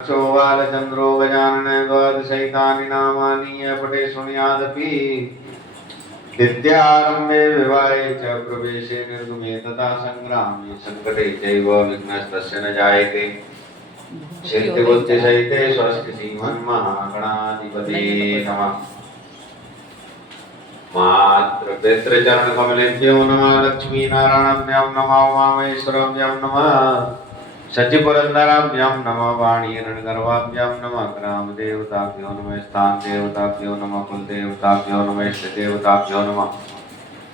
बालचन्द्रो गजानन द्वादशैतानि नामानि पठे शृणुयादपि विद्यारम्भे विवाहे च प्रवेशे निर्गमे तथा संग्रामे संकटे चैव विघ्नस्तस्य न जायते सिद्धिबुद्धिसहिते स्वस्ति श्रीमन्महागणाधिपते नमः। मातृपितृचरणकमलेभ्यो नमः। लक्ष्मीनारायणाभ्यां नमः। उमामहेश्वराभ्यां नमः। सचिपुरन्दराभ्यां नमः। वाणीरणगर्वाभ्यां नमः। ग्रामदेवताभ्यो नमः। स्थानदेवताभ्यो नमः। कुलदेवताभ्यो नमः। इष्टदेवताभ्यो नमः।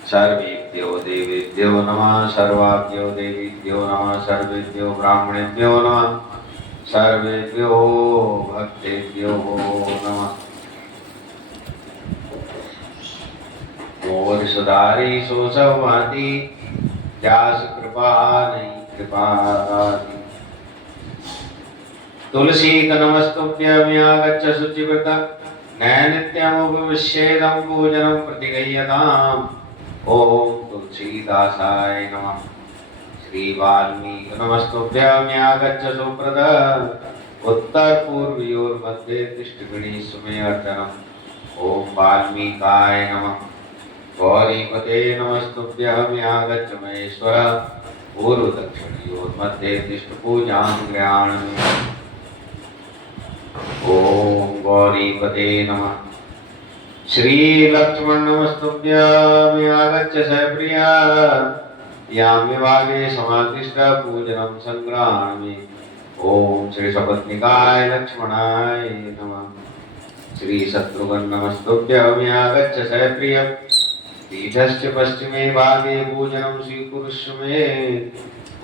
सर्वेभ्यो देवेभ्यो नमः। सर्वाभ्यो देवीभ्यो नमः। सर्वेभ्यो ब्राह्मणेभ्यो नमः। सर्वेभ्यो भक्तेभ्यो नमः। मोर सुधारी सो संवादी व्यास कृपा नहीं कृपा आदि। तुलसी नमस्तुभ्यं शुचिव्रत नैनित्यमुपविश्येदं पूजनं प्रतिगह्यताम्। ओम तुलसीदासाय नमः। श्री वाल्मीकि नमस्तुभ्यं सुप्रद उत्तर पूर्वयोर्मध्ये तिष्ठगणेश मे अर्चनम्। ओम वाल्मीकाय नमः। गौरीपते नमस्तुभ्यं यागच्छ महेश्वर पूर्व दक्षिणयोर्मध्ये तिष्ठपूजां गृहाणि। ओम गौरीपते नमः। श्री लक्ष्मण नमस्तुभ्यं यागच्छ सप्रिया यामि वागे समादिष्ट पूजनं संग्रामे। ओम श्री सपत्निकाय लक्ष्मणाय नमः। श्री शत्रुघ्न नमस्तुभ्यं यागच्छ सप्रियं पीठस्य पश्चिमे भागे पूजनं स्वीकुरुष्व मे।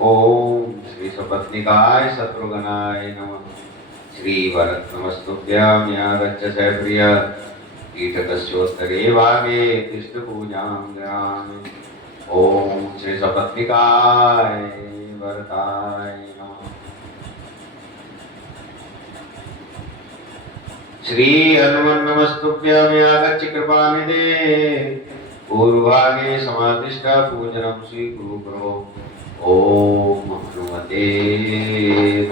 ओम श्री सपत्निकाय शत्रुघ्नाय नमः। श्री भरत नमस्तुभ्यं यागच्छ सप्रिय पीठकस्योत्तरे भागे तिष्ठ पूजां गृहामि। ओम श्री सपत्निकाय भरताय नमः। श्री हनुमन् नमस्तुभ्यं यागच्छ कृपानिधे पूर्वभागे समादिष्ट पूजनं स्वीकुरु प्रभो। ओम हनुमते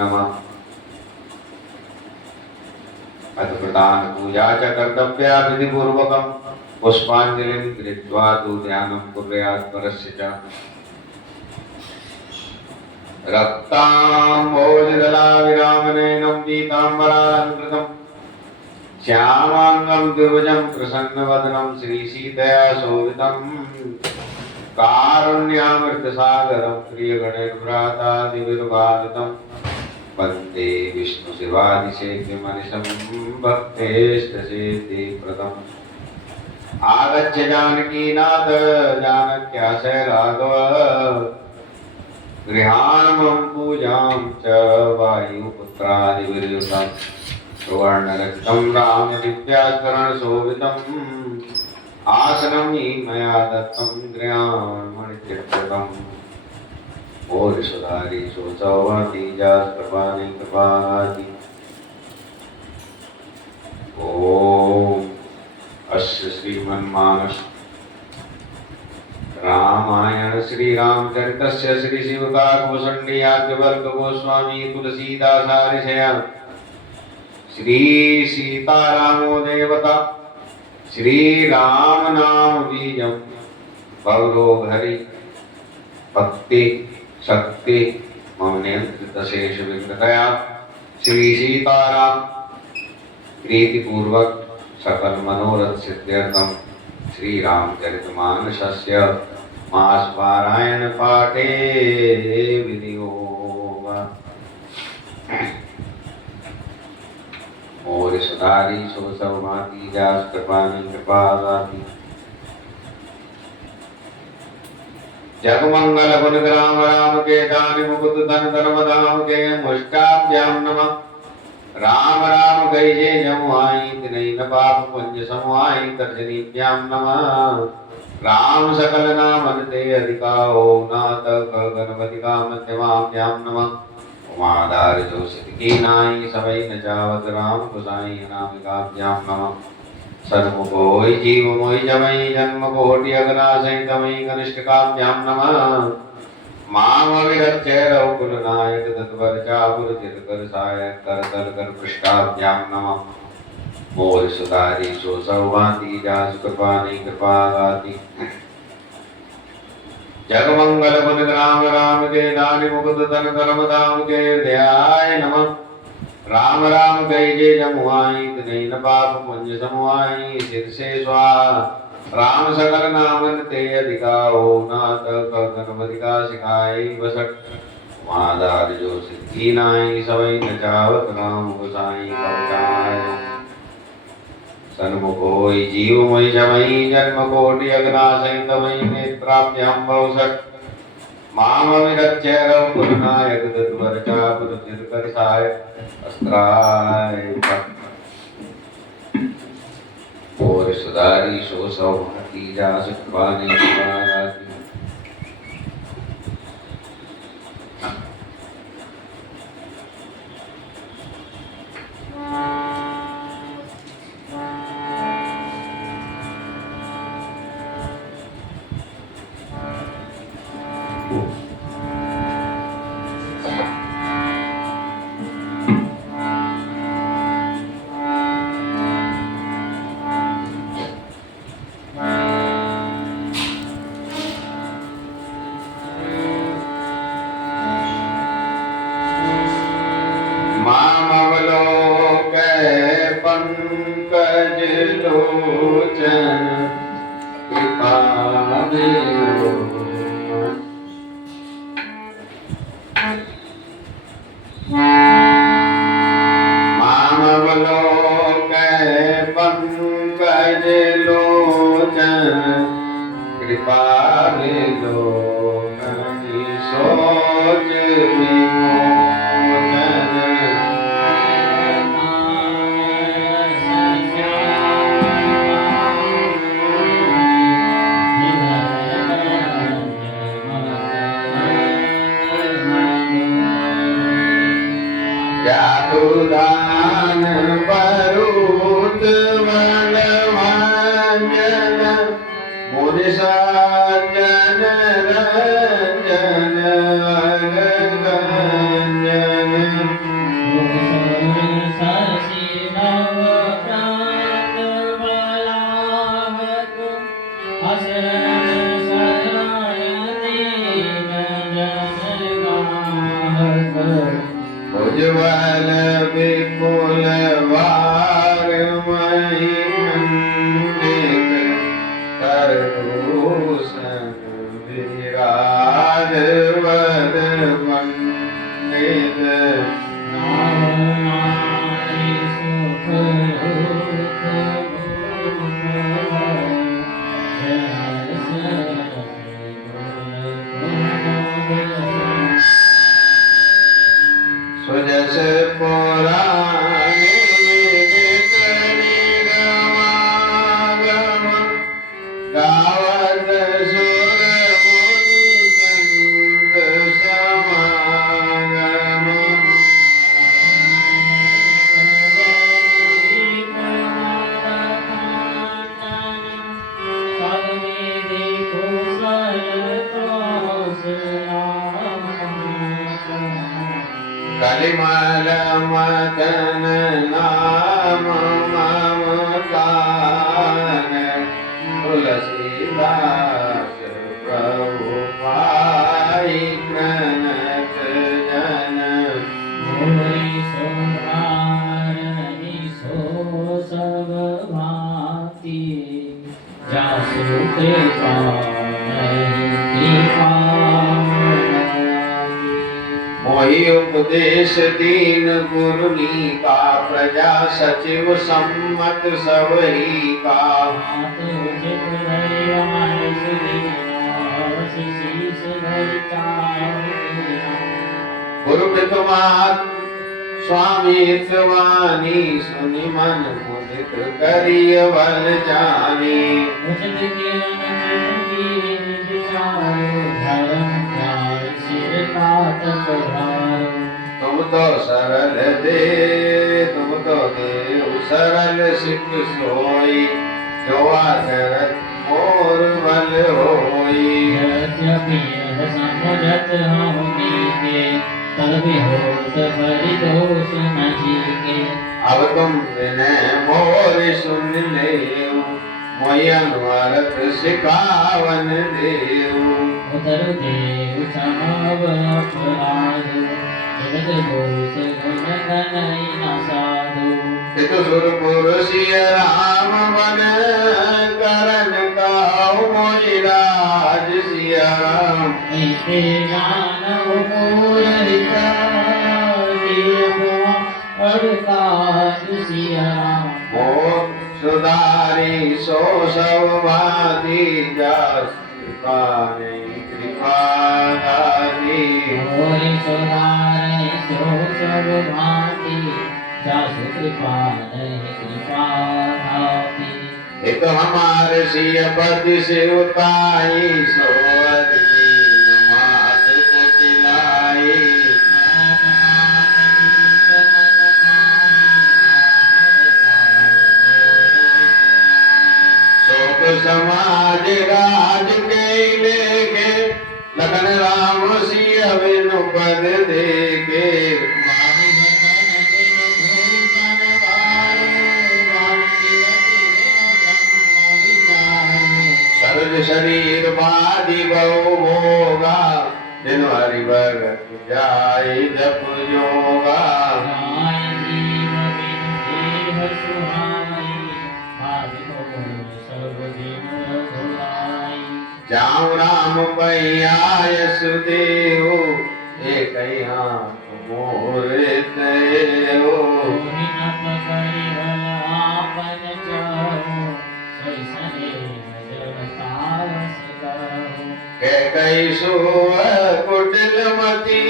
नमः। अथ प्रदान पूजा च कर्तव्या विधिपूर्वकं पुष्पाञ्जलिं कृत्वा तु ध्यानं कुर्यात् परस्य च। रक्ताम्भोजदलाविरामनेनं पीताम्बरालङ्कृतं श्यामांगं द्विभुजं प्रसन्नवदनं श्रीसीतया शोभितं। कारुण्यामृतसागरं प्रियगणैर्भ्रातादिविर्भावितं वन्दे विष्णुशिवादिसेव्यमनिशं भक्तेष्टसिद्धिप्रदम्। आगच्छ जानकीनाथ जानक्याशय राघव गृहाणं पूजां च वायुपुत्रादिविर्युतं। सुवर्णरक्तं रामदिव्याकरणशोभितम् आसनं हि मया दत्तं गृहाणमणिचित्रकम्। और सुधारी सोचवती जास कृपानि कृपादि। ओम अस्य श्रीमन्मानस रामायण श्री रामचरितस्य श्री शिवकाकुभूषणी याज्ञवल्क्य गोस्वामी तुलसीदासार्षया श्री सीतारामो देवता श्री राम नाम बीजं भवरोग हरि भक्ति शक्ति मम नियंत्रित शेष विघ्नतया श्री सीताराम प्रीतिपूर्वक सकल मनोरथ सिद्ध्यर्थम श्री रामचरितमानसस्य मासपारायण पाठे विधियोग। और सुधारी सो सौभाती जास कृपानि कृपादाति। जगमंगल गुण ग्राम राम के दानि मुकुट धन धर्म धाम के मुष्टाभ्यां नमः। राम राम गई जे जमुआई तिनहि न पाप पुंज समुआई तर्जनीभ्यां नमः। राम सकल नाम ते अधिका ओम नाथ गणपति का मध्यमाभ्यां नमः। उमाधार जो सिद्ध की नाई सवै न जावत राम गुसाई अनामिकाभ्यां नमः। सन्मुख होई जीव मोहि जमई जन्म कोटि अगना सहित मई कनिष्ठकाभ्यां नमः। मामविरच्य रघुकुलनायक तत्परचापुरचितकर सहायक करतल कर पृष्ठाभ्यां नमः मोर सुधारीशो सौभाति जासु कृपानि कृपागाति जगमंगल गुण राम राम के दानि मुकुद धन धर्म धाम के ध्याय नमः राम राम कही जे जमुआई नहीं न पाप पुंज समुआई सिर से स्वाहा राम सकल नामन ते अधिका हो नाथ गणपति का सिखाई बसट मादार जो सिद्धि नाई सवई न चावत राम गोसाई कवचाय सन्मुख होई जीव मई जमई जन्म कोटि अग्नाशय तमई नेत्राभ्याम बहुसट मामविरच्य रघुकुलनायक तत्परचापुरचितकर सहायक अस्त्राय और सुधारी सो सौभाति जासु कृपानि कृपागाति पंकज लोचन कृपा पंकज लोचन कृपा सोच जादूदान परुत मनमंजन मुनि सज्जन रंजन अरगंजन शशि नव प्रात बलावत उज्ज्वल विपुल वारमयी मंडित करभूषण विराज वर मंडित नारी सुख सुजस पुराणे गमागम गावत सुर मुनि संत समागम कलिमल मदन नाम ममतान तुलसीदास प्रभु पाई कनक जन मोहि सुधारहि सो सब भांति जासु कृपा मोहि उपदेश दीन गुरुनी का प्रजा सचिव सम्मत सबही का गुरु पितुमात स्वामी वाणी सुनि मन मुदित करिय बल जानी तुम तो सरल दे तुम तो देव सरल सिख सोई जो आदरत मोर बल होई। यद्यपि यह समुझत हूँ मीके, तब भी होत बड़ी दोष न जीके। अब तुम विनय मोर सुन लेऊ, मोहि अनवरत सिखावन देऊ। उतर देव क्षमाव अपराधो, जगत दोष गुण गणई न साधो। हित सुरपुर सिय राम बन, करन काहु मोहि राज सिया राम। ऐसे जानहु मोर हिता, अड़काज सिया राम। मोर सुधारी सो सब भांति, जास कृपा नहीं कृपा दानी। मोर सुधारै सो सब भांति, जासु कृपा नहीं कृपा धाती। एक हमार सिय पति सेवकाई, सो अरविंद मात पुतिलाई। शोक समाज राज के लेके, लखन राम सिय बिनु पद देखे। सर्व शरीर बाधि बहु भोगा, दिन हरि भगत जाय जप जोगा। जाऊं राम पैयाय सुदेव, एक हाथ मोर देव। कई सो कुटिल मती,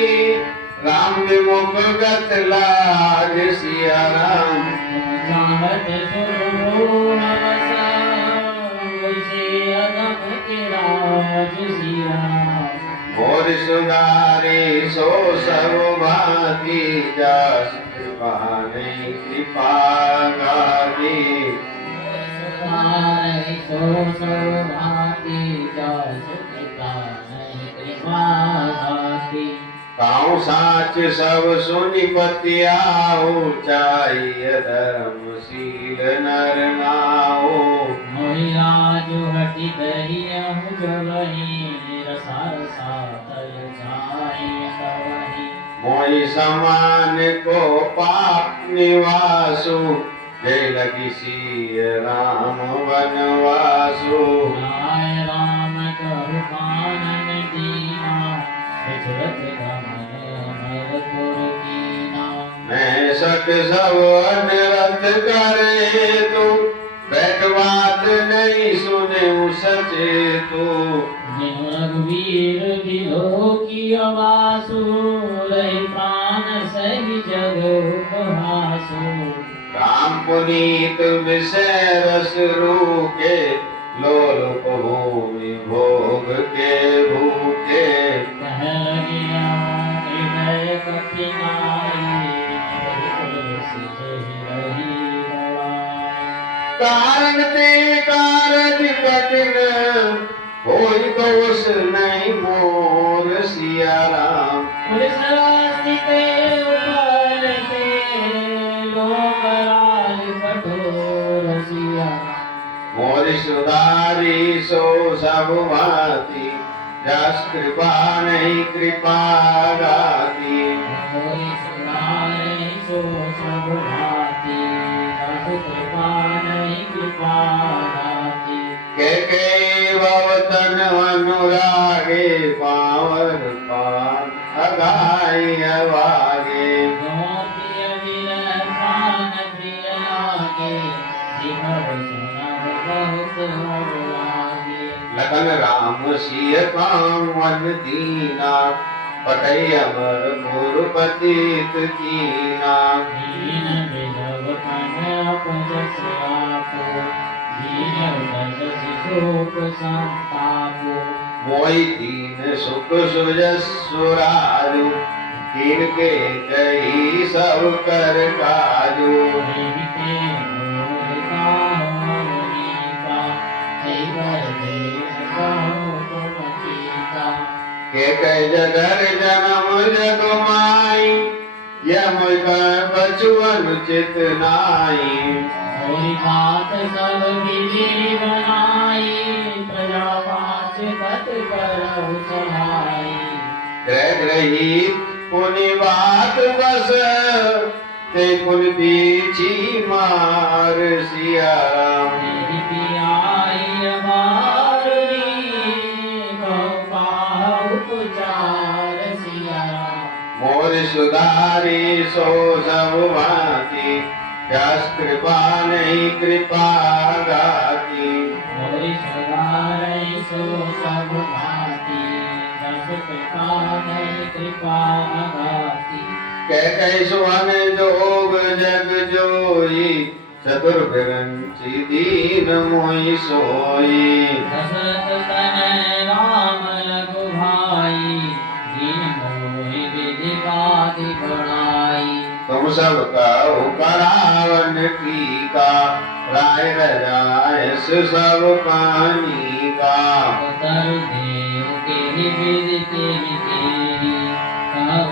राम विमुख गत लाग सिया राम। मोर सुधारी सो सब भांति, जास कृपा नहीं कृपा गादी। काहू साच सब सुनि पति आओ, चाहिए धर्मशील नर नाओ। मोहि राजु हटि दहियहु जबहि, रसा रसा तल जाय तबहि। मोहि समान को पाप निवासु, जय लगी सिय राम वनवासु। नाय राम कहु कानन दीना, विचरत गमन अमरपुर कीना। मैं सत सब अनरत करे तू, बैठ बात नहीं सुने सचे तू। जिन रघुवीर बिलोकिय वासु, रहि प्राण सहि जग उपहासु। राम पुनीत विषय रस रूके, लोलुप भूमि भोग के भूखे। कह लगिया हृदय कठिनाई, कारण ते कारज कठिन, कोई दोष नहीं मोर सिया राम। मोर सुधारी सो सब भांति, जस कृपा नहीं कृपा गाती। के भवतन अनुरागे, पावन पान अगाई अवागे। लखन राम सिय कामन दीना, पटई अमर गुरुपतित कीना। दीन बिलव कन अपजस आपो, दीन उदस शोक संतापो। मोहि दीन सुख सुजस सुरारु, दीन के कही सब कर काजू। देविते मोर का होनी का, कह जगर जन्म जग माई यह मोय बचु अनुचित नाई मोरी बात सब विधि बनाई प्रजा पास कत करहु सहाई ग्रह ग्रहित पुनि बात बस ते पुन पीछी मार सिया राम तेरी पियाई अबारी कहो उपचार सिया मोर सुधारी सो सब भांति जस कृपा नहीं कृपा गाती मोरी सुधारई सो सब भांति जस कृपा नहीं कृपा गाती कह सुवन जोग जग जोई चतुर विरंची दीन मोहि सोई दशरथ तनय राम लघु भाई दीन मोहि विधि बाधि बढ़ाई तुम सब कहो करावन की का राय रजायस सब पानी का उतर देव के विधि तेरी तेरी कहो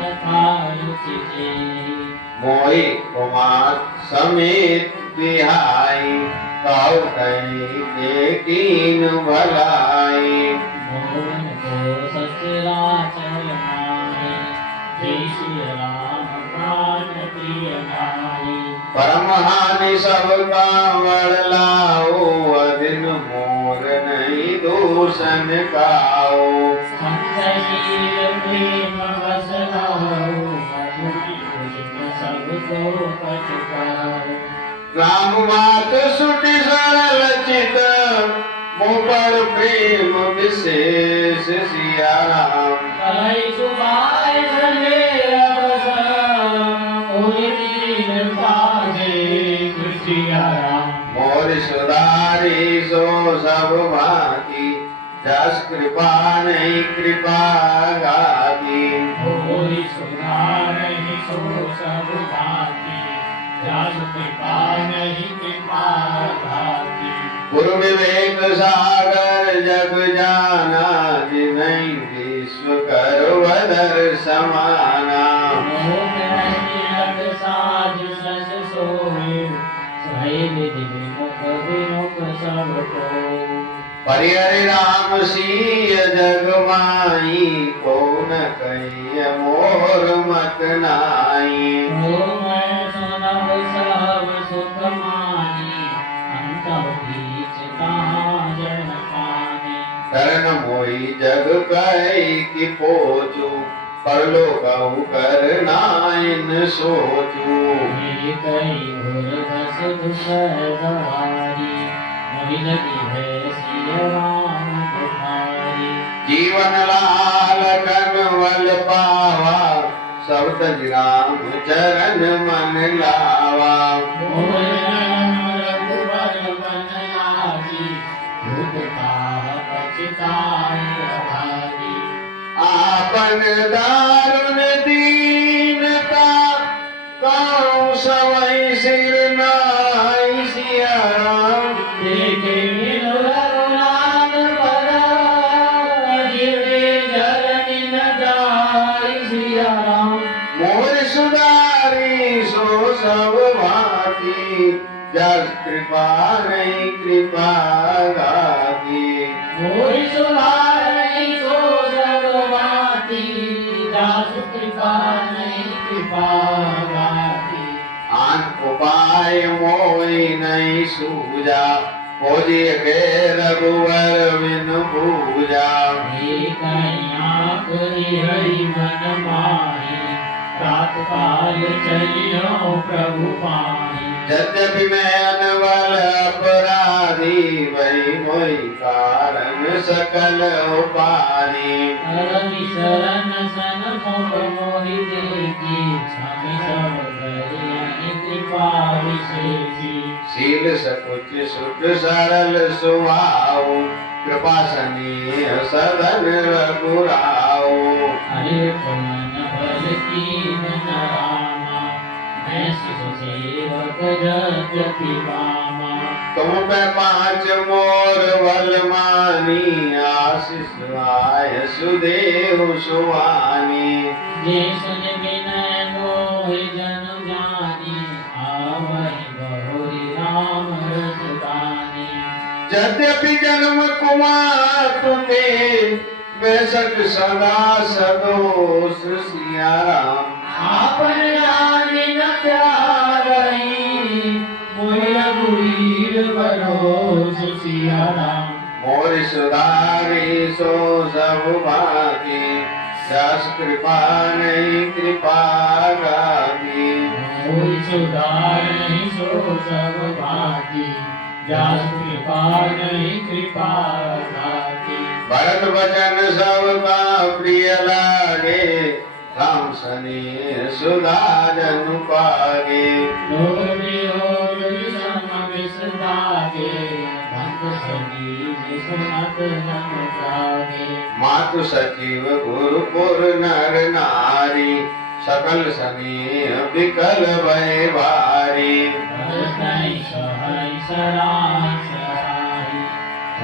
तथा रुचि तेरी मोहि कुमार समेत बिहाई कहो कहीं के कीन भलाई मोहन को सचराचर माही जय श्री राम प्राण प्रिय भाई परम हानि सब कावड़ लाओ अदिन मोर नहीं दूषण काओ संतशील प्रेम बस रहो मधुरी उचित सबको पचुकाओ राम मात सुटि सरल चित मुँह पर प्रेम विशेष सिया राम कलई सुभाय संगे अवसर मोहि दीनता दे कृष्ण राम मोर सुधारी सो सब भांति जस कृपा नहीं कृपा गाती मोहि सुधारहि सो सब भांति जस कृपा नहीं कृपा गाती गुरु विवेक सागर जग जाना जिनहि विश्व करवदर समाना मोह नहीं लग साज सस सोए सहे विधि विमुख विमुख सब को परिहरि राम सीय जग माई को न कहिय मोर मत नाई मैं सुनब सब सुख मानी अंत बीच कहाँ जन पानी करण मोहि जग कही कि पोचू परलो कहु कर नाइन सोचू मेरी कई और बस दुसवारी मोहि लगी है सिय राम तुम्हारी जीवन लाल कनवल पावा सब तज राम चरण मन लावा मोर रघुवर बन लागी भूतता पछताई भारी आपन दारुण दीनता काऊ सवै सिर नाई सिया राम देखे बिनु रघुनाथ पर जीवे जरनि न जाय सिया राम मोर सुधारी सो सब भांति जस कृपा नहीं कृपा गाती मोहि सुधारहि सो सब भांति जासु कृपा नहीं कृपा गाती आन उपाय मोहि नहीं सूझा खोजी के रघुवर बिन पूजा एक आँख हरि मन माही प्रात काल चलियो प्रभु पाही यद्यपि मैं अनवल अपराधी वही मोहि कारण सकल उपाधि धरमी शरण सन मुख मोहि देखी क्षमि सब धरि कृपा विशेषी शील सकुच सुख सरल सुभाव कृपा सनेह सदन रघुराव हरे पवन बल कीन रामा मैं शिशु सेवक जगति बामा तुम पे पांच मोर बल मानी आशीष आय सुदेव सुवानी जे सुन विनय मोहि जन जानी आवहि बहुरी राम रस गानी यद्यपि जन्म कुमार तुते बेशक सदा सदोष सिया राम आपन जानी न प्यारही मोहि रघुवीर भरोस सिया राम मोर सुधारी सो सब भागी जस कृपा नहीं कृपा गादी कोई सुधार नहीं सो सब भागी जास कृपा नहीं कृपा गाती भरत वचन सबका प्रिय लागे राम सने सुधा जनु पागे लोग वियोग विषम विष लागे भक्त सनी सुनत जन जागे मातु सचिव गुरुपुर नर नारी सकल सने विकल भय भारी भरतहि सहहि सराहि सराहि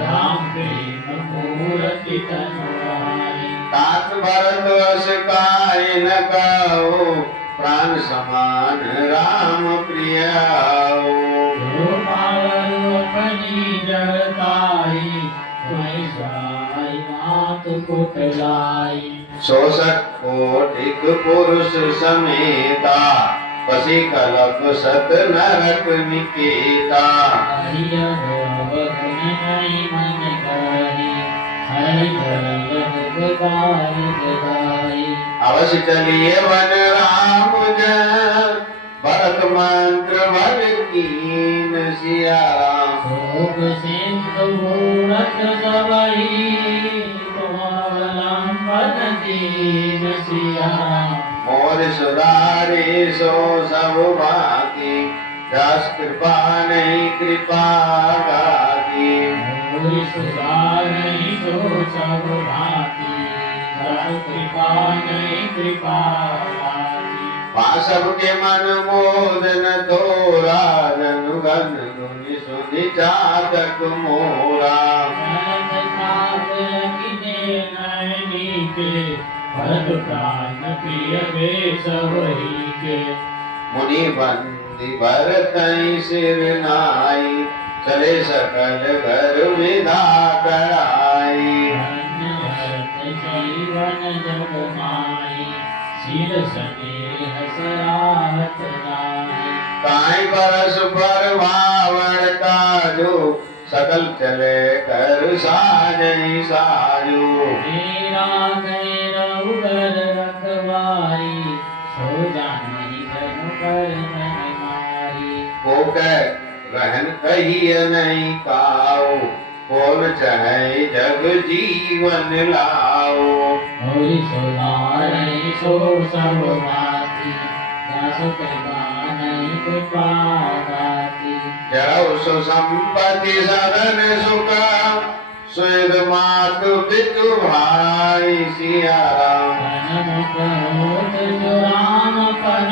राम प्रेम मूरति तनुहारी तात भरत वस काय न कहो प्राण समान राम प्रिय आओ जो पावनु अपनी जगताई तुहि जाई मात कुटलाई 64 कोटिक पुरुष समेता पसी कलप सत नरक निकेता हरिय भवन नहीं मन करी हरि जल गाय जगाई अवश्य चलिए वन राम जन भरत मंत्र भर कीन सिया राम शोक सिंधु मूरत सबई तुम अवलंबन दीन सिया मोर सुधारे सो सब भाती जस कृपा नहीं कृपा गाती मोरि सुधार नहीं सो सब भांति जस कृपा नहीं कृपा गाती पाशव के मन मोदन तोरा जनु गन गुनि सुनि चातक मोरा भरत तात किने नयनी के भरत प्राण प्रिय बेस वही के मुनि बंदी भरतहि सिर नाई चले सकल घर विधा कराई धन्य भरत जीवन जग माई सिर स्नेह सराहत नाई काई बरस पर भावण काजो सकल चले कर साजई साजो मेरा गैर उगर रखवारी सो जानी धनु कर मन मारी को कह रहन कहिय नहीं काओ बोल चाहे जग जीवन लाओ होरी सुधारई सो सब भांति दास कृपा नहीं कृपा गाती जड़ौ सु संपत्ति सदन सुख स्वेद मातु पितु भाई सिया राम धन मुख होत जो राम पर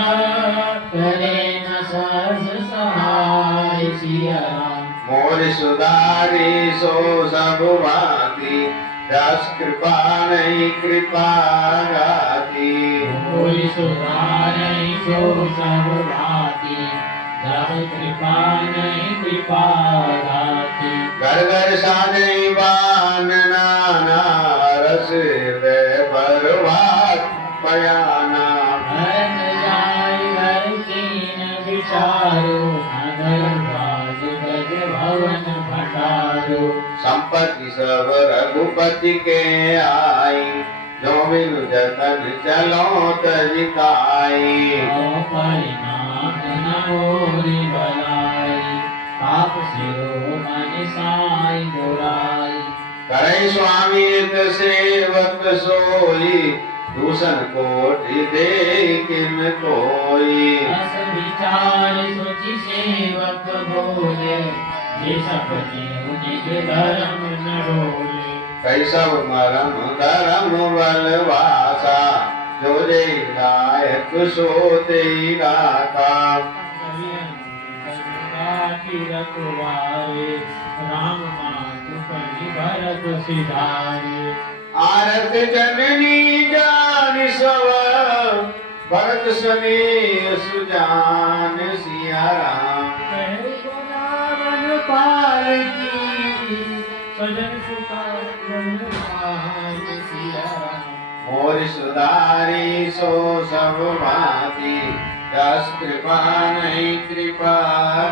करे न सहस सहाय सिया राम मोर सुधारी सो सब भांति जस कृपा नहीं कृपा गाती होरी सुधारई सो सब भांति दास कृपा नहीं कृपा गाती घर घर साजई बान नाना रस हृदय पर भात बयाना भरत जाय घर कीन विचारो नगर राज गज भवन भटारो संपत्ति सब रघुपति के आई जो बिनु जतन चलो तजिताई परिणाम न होरी बलाई आप सिरो मन साई दुराई करे स्वामी सेवक सोई दूषण कोटि दे किन कोई अस विचार सोचि सेवक बोले जे सपने निज धर्म न डोले कैसव मरम धर्म बलवासा जो जे लायक सो ते गाथा की रखवारे राम मातु परि भरत सिधारे आरत जननी जान सव भरत सने सुजान सिया राम कहे गोदावन पाल की सजन सुखावन पाल सिया राम मोर सुधारी सो सब भांति जस कृपा नहीं कृपा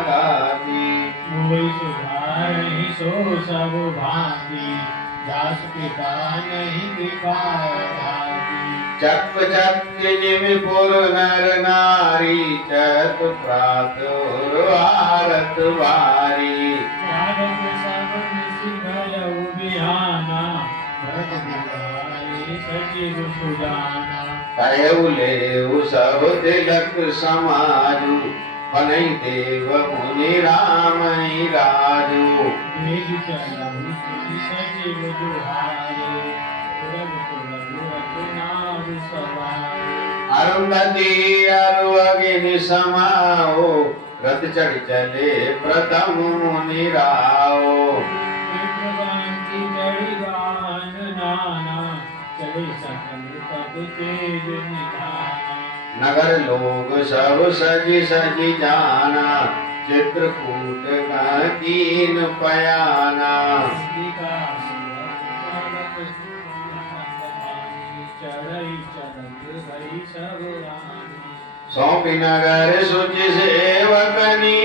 गाती मोर सुधारि सो सब भांति दास कृपा नहीं कृपा गाती चक चक निमिपुर नर नारी चत प्रातुर आरत वारी भारत सब निशिभय बिहाना भरत बिहारी सचिव सुजाना कयउले सब तिलक समाजु पनई देव मुनि रामई राजू भेज चलहु सुधि सचिव दुहारे रघुकुल रघुनाथ सवारे अरुंधति अरु अग्नि समाओ रथ चढ़ चले प्रथम मुनि राओ विप्रकांति जड़िवान नाना चले सकल तब तेज निधाना नगर लोग सब सजी सजी जाना चित्रकूट का कीन पयाना अंबिका सुरत चढ़ई चढ़त भई सब रानी सौंपी नगर सुचि सेवकनी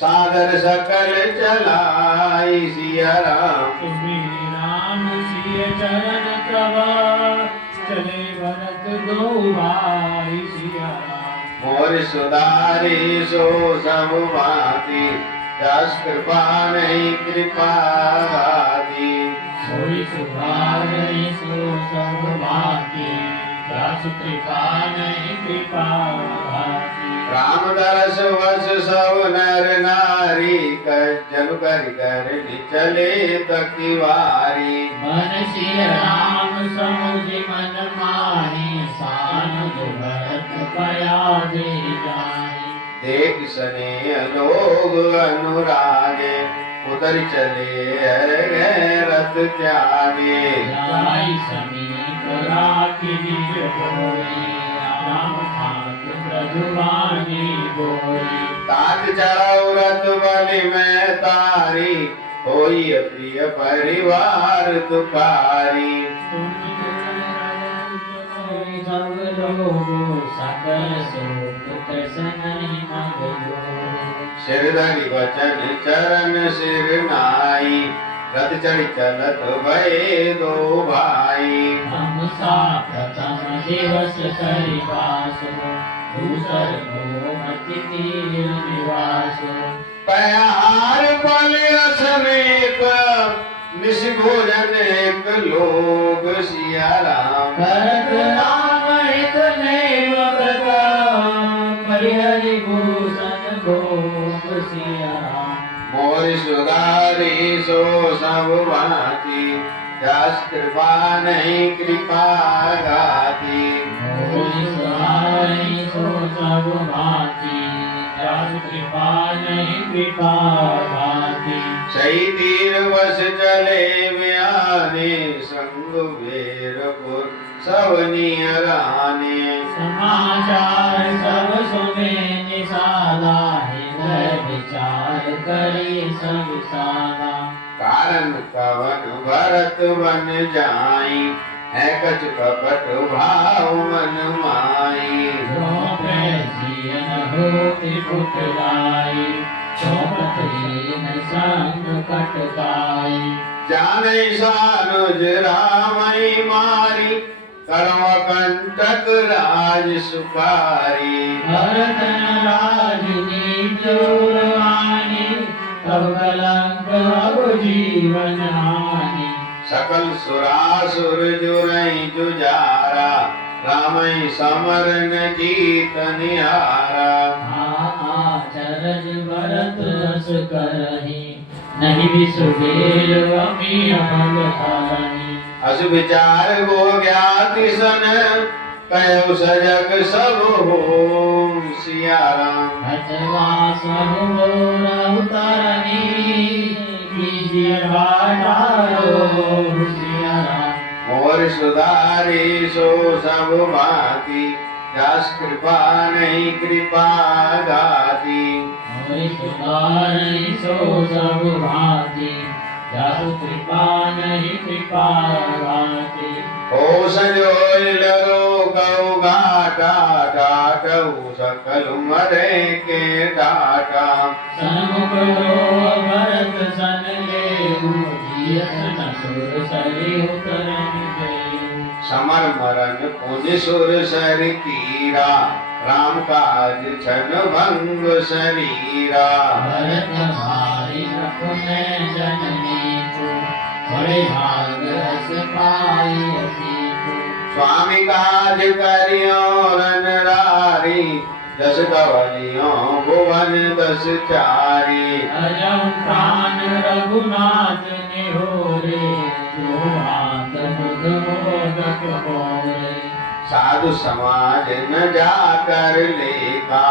सादर सकल चलाई सिया राम तुम्ही राम सिय चरण तवा चले भरत दो भाई सिया राम मोर सुधारी सो सब भांति जस कृपा नहीं कृपा गाती सोई सुधारे सो सब भांति दास कृपा नहीं कृपा भांति राम दरस वस सब नर नारी जनु कर चले तकिवारी मन सिय राम समुझ मन माही सानुज भरत पया दे जाहि देख सने लोग अनुरागे उतर चले हर रथ त्यागे जाई समीप राखी निज बोली राम ठाक ब्रजवानी बोली तात चढ़ाऊ रथ बलि में तारी होई प्रिय परिवार तुकारी तुम सब लोगो सकल शोक कृष्ण मगलो सिरधरि वचन चरण सिर नाई रथ चढ़ चलत भये दो भाई हम सा प्रथम दिवस करिवासो दूसर गोमति तीर निवासो पयार बल असमेत निश भोजन एक लोग सिया राम करत राम हित नैव कृपा परिहरि भूषण भोग सिया राम मोर सुधारी सो सब भांति जस कृपा नहीं कृपा गाती मोहि सहाय सो सब भांति जस कृपा नहीं कृपा भांति सही तीर बस चले ब्याने संग वीरपुर सब नियराने समाचार सब सुने निशाला हृदय विचार करे सब साला कारण कवन भरत बन जाई है कछ कपट भाव मन माई जो प्रेसियन हो त्रिपुट लाई चौपत लीन संग कटकाई जाने सानुज रामई मारी कर्म कंटक राज सुपारी भरत राजनी चोरवानी तब कलंक अब जीवन हानि सकल सुरासुर जुरई जुजारा रामई समरन जीत निहारा चरज भरत रस करही नहीं विसुबेल अमी अमल हरणी अस विचार गो ज्ञाति सन कयो सजग सब हो सिया राम। हटवा सब मोर उतरनी कीजिए घाटारो सिया राम। मोर सुधारी सो सब भांति जस कृपा नहीं कृपा गाती। मोर सुधारी सो सब भांति जस कृपा नहीं कृपा गाती। ओ संजोय डरो कऊ घाटा डाटऊ सकल मरे के डाटा। सन्मुख लो भरत सन लेहु जियत न सुर सरि उतरन देहु। समर मरन पुनि सुर सर कीरा राम काज छन भंग शरीरा। भरत भाई अपने जननी को बड़े भाग रस पाई असीको। स्वामी काज करियो रनरारी दस कवलियों भुवन दस चारी। अजम प्राण रघुनाथ निहोरे जो हाथ मुद मोदक होरे। साधु समाज न जाकर लेखा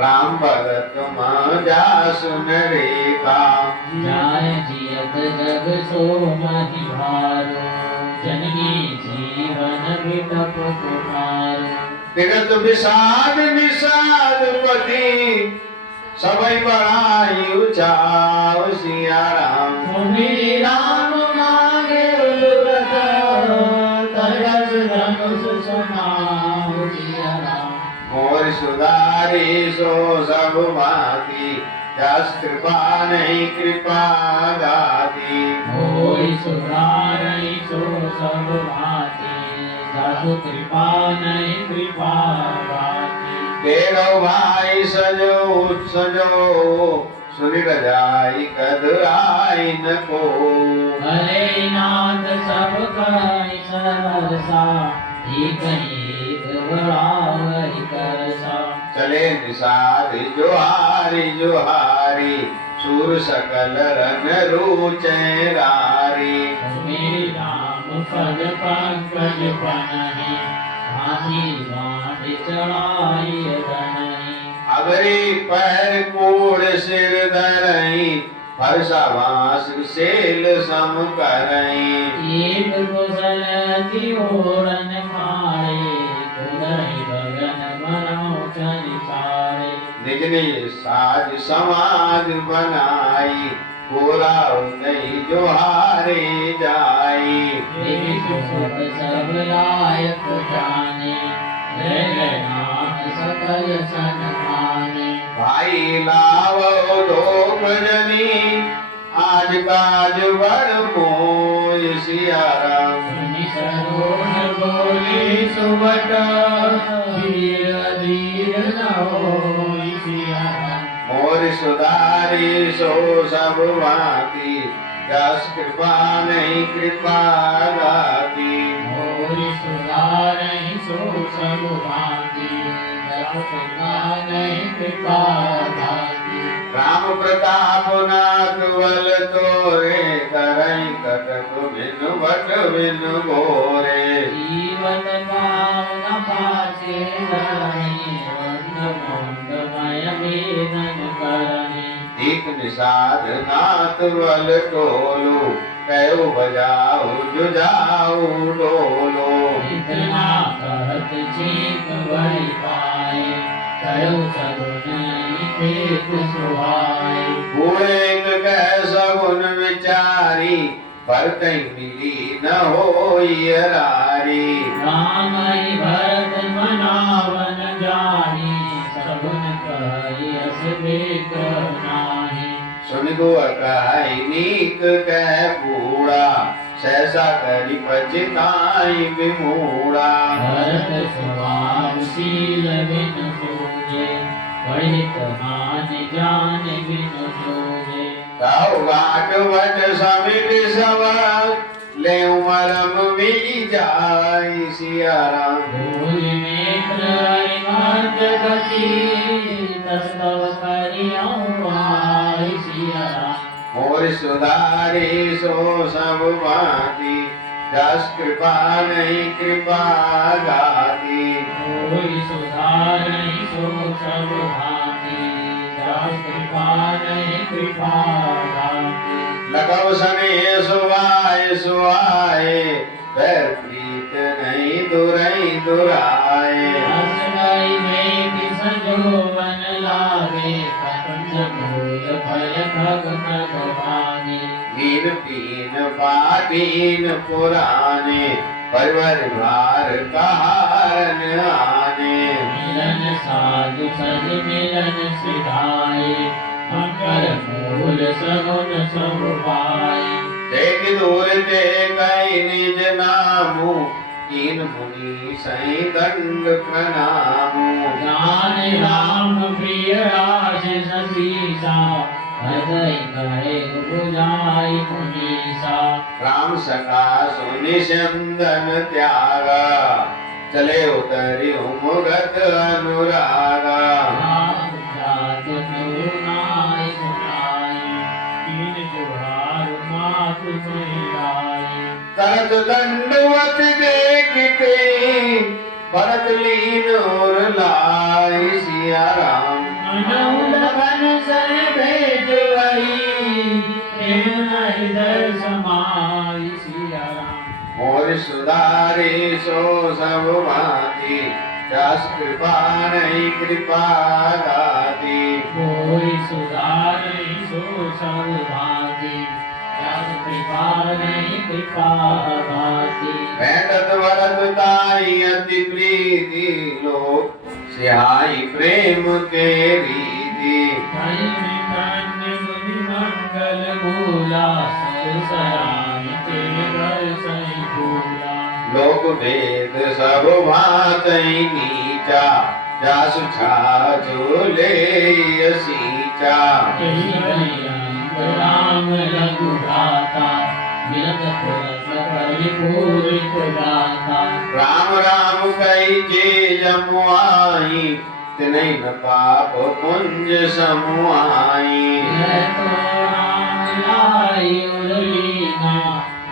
राम भरत मां जा सुन रेखा। जाय जियत जग सो महि भारो जननी जीवन बिटप कुमारो। तिगत विषाद निषाद पति सबई बड़ाई उचाव सिया राम। मुनि राम मांगे उलगत तरस धनुष समाहु सिया राम। मोर सुधारी सो सब भांति जस कृपा नहीं कृपा गाती। मोहि सुधारि सो सब भांति जस कृपा नहीं कृपा गाती। तेरो भाई सजो सजो सुनि रजाई कद आई न को। हरे नाथ सब कहि सरसा एक एक बढ़ावहि करसा। चले निषाद जोहारी जोहारी सूर सकल रन रूचै रारी। मेरी राम पद पंकज बनहि भांति बाँध चढ़ाई धनहि। अगरी पैर कोड़ सिर धरई फरसा बांस सेल सम करई। एक कुशल तिओरन मारे उदय गगन बनौ चनि सारे। निज निज साज समाज बनाई पूरा नहीं जोहारे जाई। देवी सुख सब लायक जाने जय नाम सकल सन्माने। भाई लावो लोक जनी आज काज बड़ मोय सिया राम। सुनि सरोज बोले सुबट वीर धीर न होय सिया राम। मोर सुधारी सो सब भांति जस कृपा नहीं कृपा गाती। मोरि सुधारहि सो सब भांति जस कृपा नहीं कृपा गाती। राम प्रताप नाथ बल तोरे करई कटक बिनु भट बिनु गोरे। जीवन पावन पाछे धरहि वंद मंदमय वेदन करहि। एक निषाद नाथ बल टोलो कयो बजाओ जुजाओ डोलो। इतना कहत चीत बड़ि पाए कयो सगुन खेत सुहाए। एक कह सगुन विचारी भरतई मिली न होई अरारी। रामहि भरत मनावन जाहि सगुन कहि अस बेक नाही। सुन गो कहाई नीक कह बूढ़ा सहसा करी पछताई विमूढ़ा। भरत स्वभाव शील बिन सूझे पढ़ित मान जान बिन सूझे। ताऊ घाट वट समिट सब ले मरम मिल जाई सिया राम। भूल नेत्र हरिमत गति तस तव करियौ आय सिया राम। मोर सुधारी सो सब भांति जस कृपा नहीं कृपा गाती। कोई सुधार नहीं सो सब भांति, जस कृपा नहीं कृपा गाती। लगव सने सुवाए सुवाए, बैर प्रीत नहीं दुरई दुराए। असगई में संजोवन लागे, प्रपंच मूल फल खग खग भागे। दीन पीन पाटीन पुराने, परवर भार कारण आने। मिलन साधु सज मिलन सिधाए, मंगल मूल सगुन सब पाए। देख दूर ते कई निज नामु, कीन मुनि सही दंड प्रणामु। जान राम प्रिय आशीष सीसा, हृदय गए बुझाई मुनीसा। राम सका सुनि चंदन त्यागा, चले उतरी उमगत अनुरागा। राम जात करुणाई सुनाई, कीन जुहार मातु सुनाई। तरत दंडवत देखते, भरत लीन और लाई सिया राम। मनहु लगन सर भेज वही, प्रेम हृदय समाई सिया राम। मोर सुधारे सो सब भांति, जस कृपा नहीं कृपा गाती। कोई सुधार नहीं सो सब भांति, जस कृपा नहीं कृपा गाती। भेंटत भरत ताई अति प्रीति, लोक सिहाई प्रेम के रीति। धन्य धन्य मुनि मंगल मूला, सर सराय ते घर सही भूला। लोक भेद सब भांति नीचा, जासु छाजो ले सीचा। यही रंग राम रघुराता, मिलत पुरत परिपूरित गाथा। राम राम कई जे जमुआई, तिनहि न पाप पुंज समुआई। यह तो राम लाई उरलीना,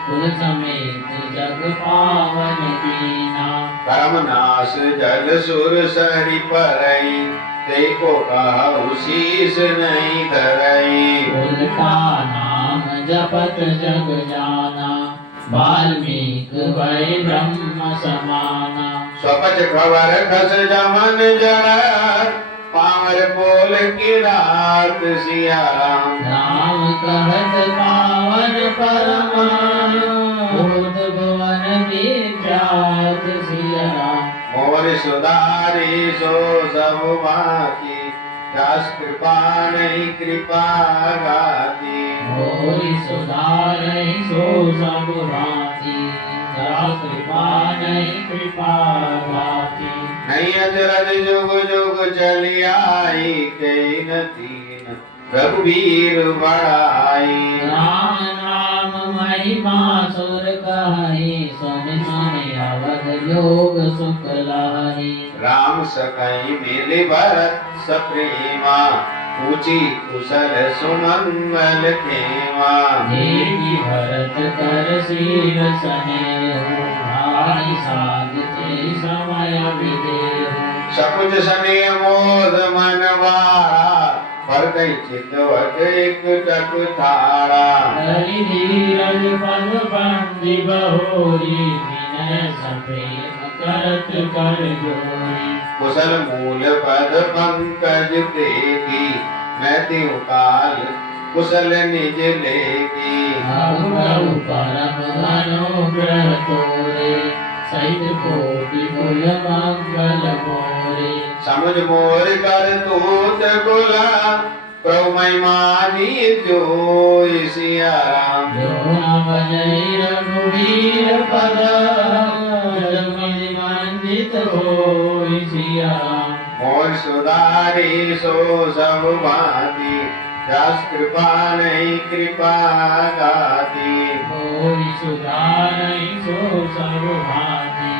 कुल समेत जग पावन दीना। कर्म नाश जल सुर सरि परई, ते को कहु शीस नहीं धरई। कुल का नाम जपत जग जाना, वाल्मीकि भय ब्रह्म समाना। स्वपच खबर खस जमन जड़, पावर बोल की रात सिया राम। राम कहत पावन परमानु, भूत भुवन विख्यात सिया राम। मोर सुधारी सो सब भांति, जस कृपा नहीं कृपा गाती। मोहि सुधारै सो सब भांति, जस कृपा नहीं कृपा गाती। नहीं अजरज जुग जुग चली आई, कई न तीन रघुवीर बड़ाई। राम नाम महिमा सुर कहि, सुन सुन अवध लोग सुख लाहि। राम सकई मिल भरत सप्रेमा, पूछी कुशल सुमंगल खेमा। देवी भरत कर शीर सनेहु, भाई साधते समय विदेहु। सकुच सने मोद मन वारा, पर कई चितवत एक टक थारा। हरि धीरज पद बंदी बहोरी, विनय सप्रेम करत कर जोरी। कुशल मूल पद पंकज देगी, मैं त्यू काल कुशल निज लेगी। प्रभु परम अनुग्रह तोरे, सहित कोटि कुल मंगल मोरे। समुझ मोर कर तूत गुला, प्रभु महिमानी जो सिया राम। जो न भजै रघुवीर पद, जन्मि वंदित होय सिया राम। मोर सुधारी सो सब भांति, जस कृपा नहीं कृपा गाती। होय सुधारै सो सब भांति,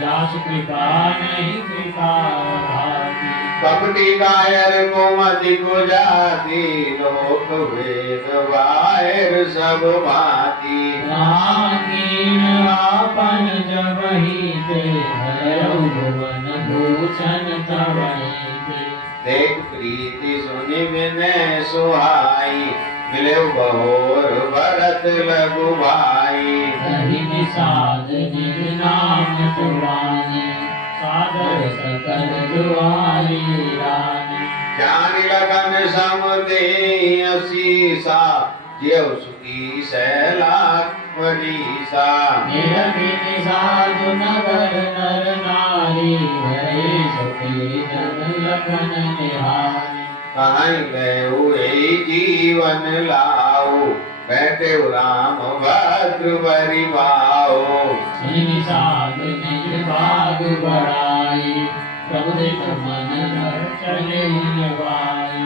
जस कृपा नहीं कृपा गाती। कपटी कायर को मति को जाती, लोक वेद बाहर सब भांति रागीन आपन जबहि ते भयउ भुवन भूषण तबहि ते देख प्रीति सुनि विनय सुहाई मिले बहोर भरत लघु भाई कहि निषाद निज नाम सुहानी सादर सकल जुआरी रानी ज्ञान लगन समते असीसा जेव सुखी सैलापरीसा निरखि साधु नगर नर नारी भय सुखी जन लखन निहारी कहीं ले जीवन लाओ बैठे राम भद्र परिभाओ निषाद निज भाग बढ़ाई प्रबुदित मन नर चले निवाई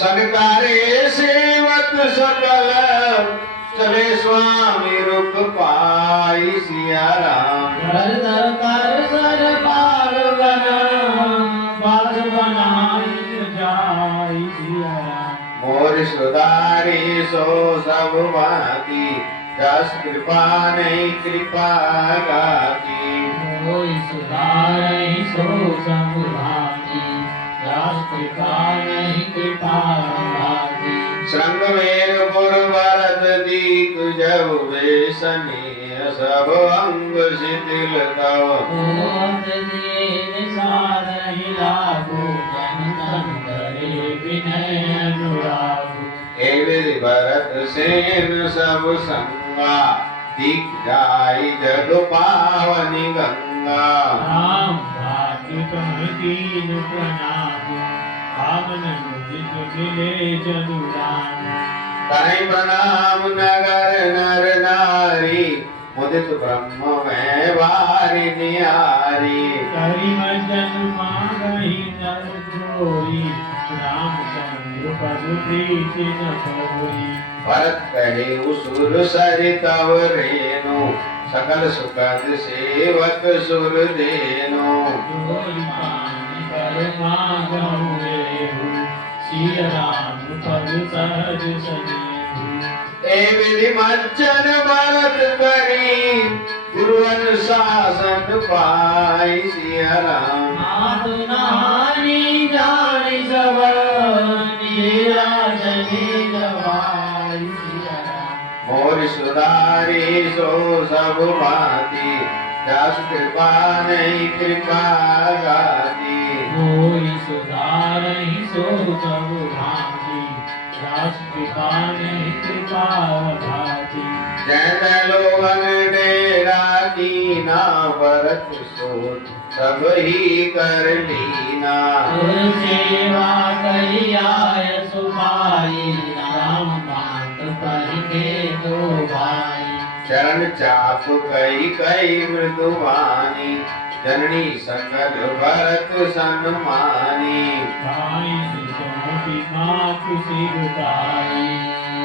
सरकारे सेवक सकल चले स्वामी रूप पाई सिया राम घर दर कर सर बाग बाग बनाई जाई सिया राम मोर सुधारी सो सब भांति जस कृपा नहीं कृपा गाती कोई सुधारहि सो सब भांति दास कृपा नहीं कृपा भांति श्रृंग मेर पुर भरत दीक जब बेसनी सब अंग शिथिल तव ओत दिए निषाद ही लागू जन तन करे विनय अनुरागु हे विधि भरत सेन सब संगा दिख जाई जग पावनी गंगा राम भातु तुम दीन प्रणाम भावन मुदित मिले जनुराम कहीं प्रणाम नगर नर नारी मुदित ब्रह्म में वारी निहारी करि मज्जन मांगहि नर जोरी रामचंद्र प्रभु प्रीति न थोरी भरत कहे उसुर सरित रेणु सकल सुखद सेवक सुर देनो जोरी पानी पर मांगहु रेहु सिय राम प्रभु सहज सनेहु ए विधि मज्जन भरत करी गुरुवन शासन पाई सिया राम आतु नहानी जानि सब नीरा जनि जवाई सिया राम मोर सुधारी सो सब भांति जस कृपा नहीं कृपा गाती कोई सुधारहि सो सब भांति दास कृपा नहीं कृपा भांति जय लोगन डेरा कीना भरत सो सब ही कर लीना गुर सेवा करि आय सुभाई राम मात पर के दो भाई चरण चाप कई कई मृदुवानी जननी सकल भरत सन्मानी भाई सुचोटी मातु सिरताई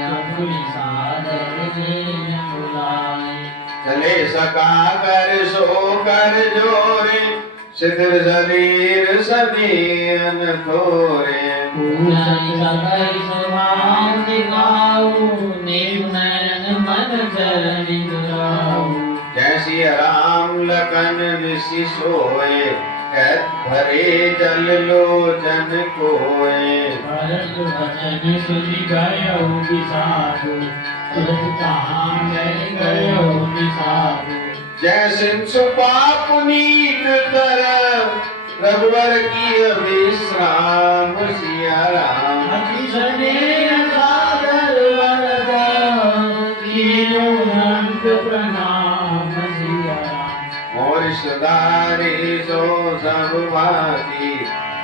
अधुरी सादर में बुलाई चले सका कर सो कर जोरे शिथिल शरीर सदीन थोरे पूजन सकल स्वभाव दिखाऊ नेम नयन मन चरणी दुराऊ जैसी राम लखन निशि सोए कहत भरे जल लोचन कोए भरत वचन सुनि गयो विषादु तुरत कहाँ गयो विषादु जैसे सुपाप नीत कर रघुवर की विश्राम सिया राम अति स्नेह सागर वरद कीनो नंद प्रणाम सिया राम मोर सुधारी सो सब भांति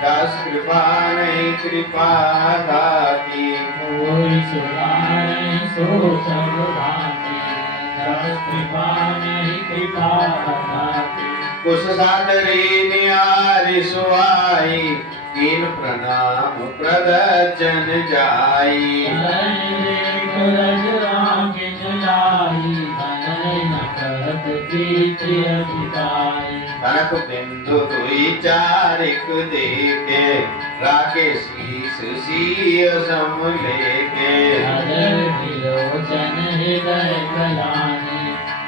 दास कृपा नहीं कृपा दाती कोई सुधारहि सो सब भांति दास कृपा नहीं कृपा दाती कुश सादरी निहारी सुहाई कीन प्रणाम प्रदर्शन जाई कनक बिंदु दुई चारिक देके राके शीस सीय सम लेके त्रिलोचन हृदय कलानी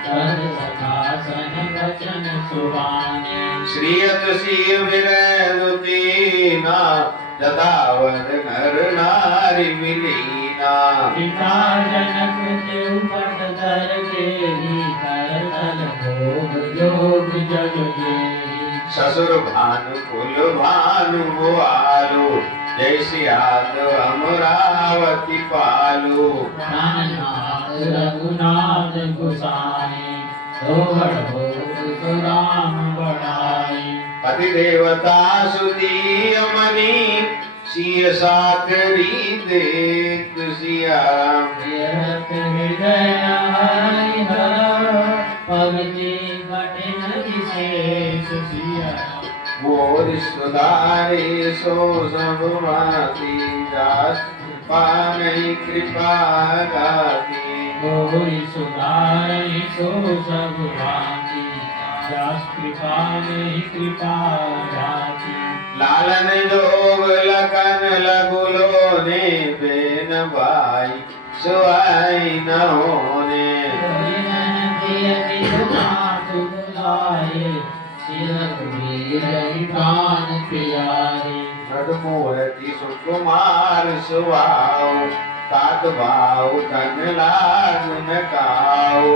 कर सखासन वचन सुवानी श्रीयत सी विनय दीना जतावन नर नारी मिलीना पिता जनक देव पट धर गेरी कर तल भोग जोग जग गेरी ससुर भानु कुल भानु आलो जय सियाद अमरावती पालो प्राणनाथ रघुनाथ गोसाई दोहर भोग राम बढ़ाई पति देवता सुती अमनी सिय साकरी देख सिया तीरथ हृदय हरि हर पगति कठिन विशेष सिया मोर सुधारे सो सब माती दास पानी कृपा गाती गोरी सुधारि सो सब भांति दास कृपा नहीं कृपा जाति लालन जोग लखन लगुलो ने बेन भाई सुहाई न होने गोरी नयन प्रिय विधुनाथ बुलाए सिर कुबीर प्राण प्यारे मधुमूर्ति सुकुमार सुहाओ तात भाव धन लाग न काओ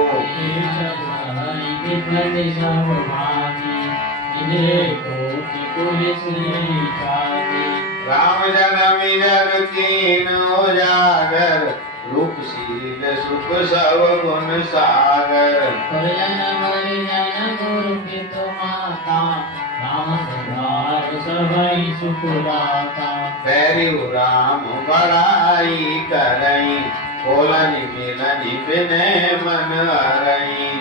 राम जनमी जग कीनो जागर रूपशील सुख सब गुण सागर बैरी राम बड़ाई करई बोलनि मिलनि बिनय मन हरई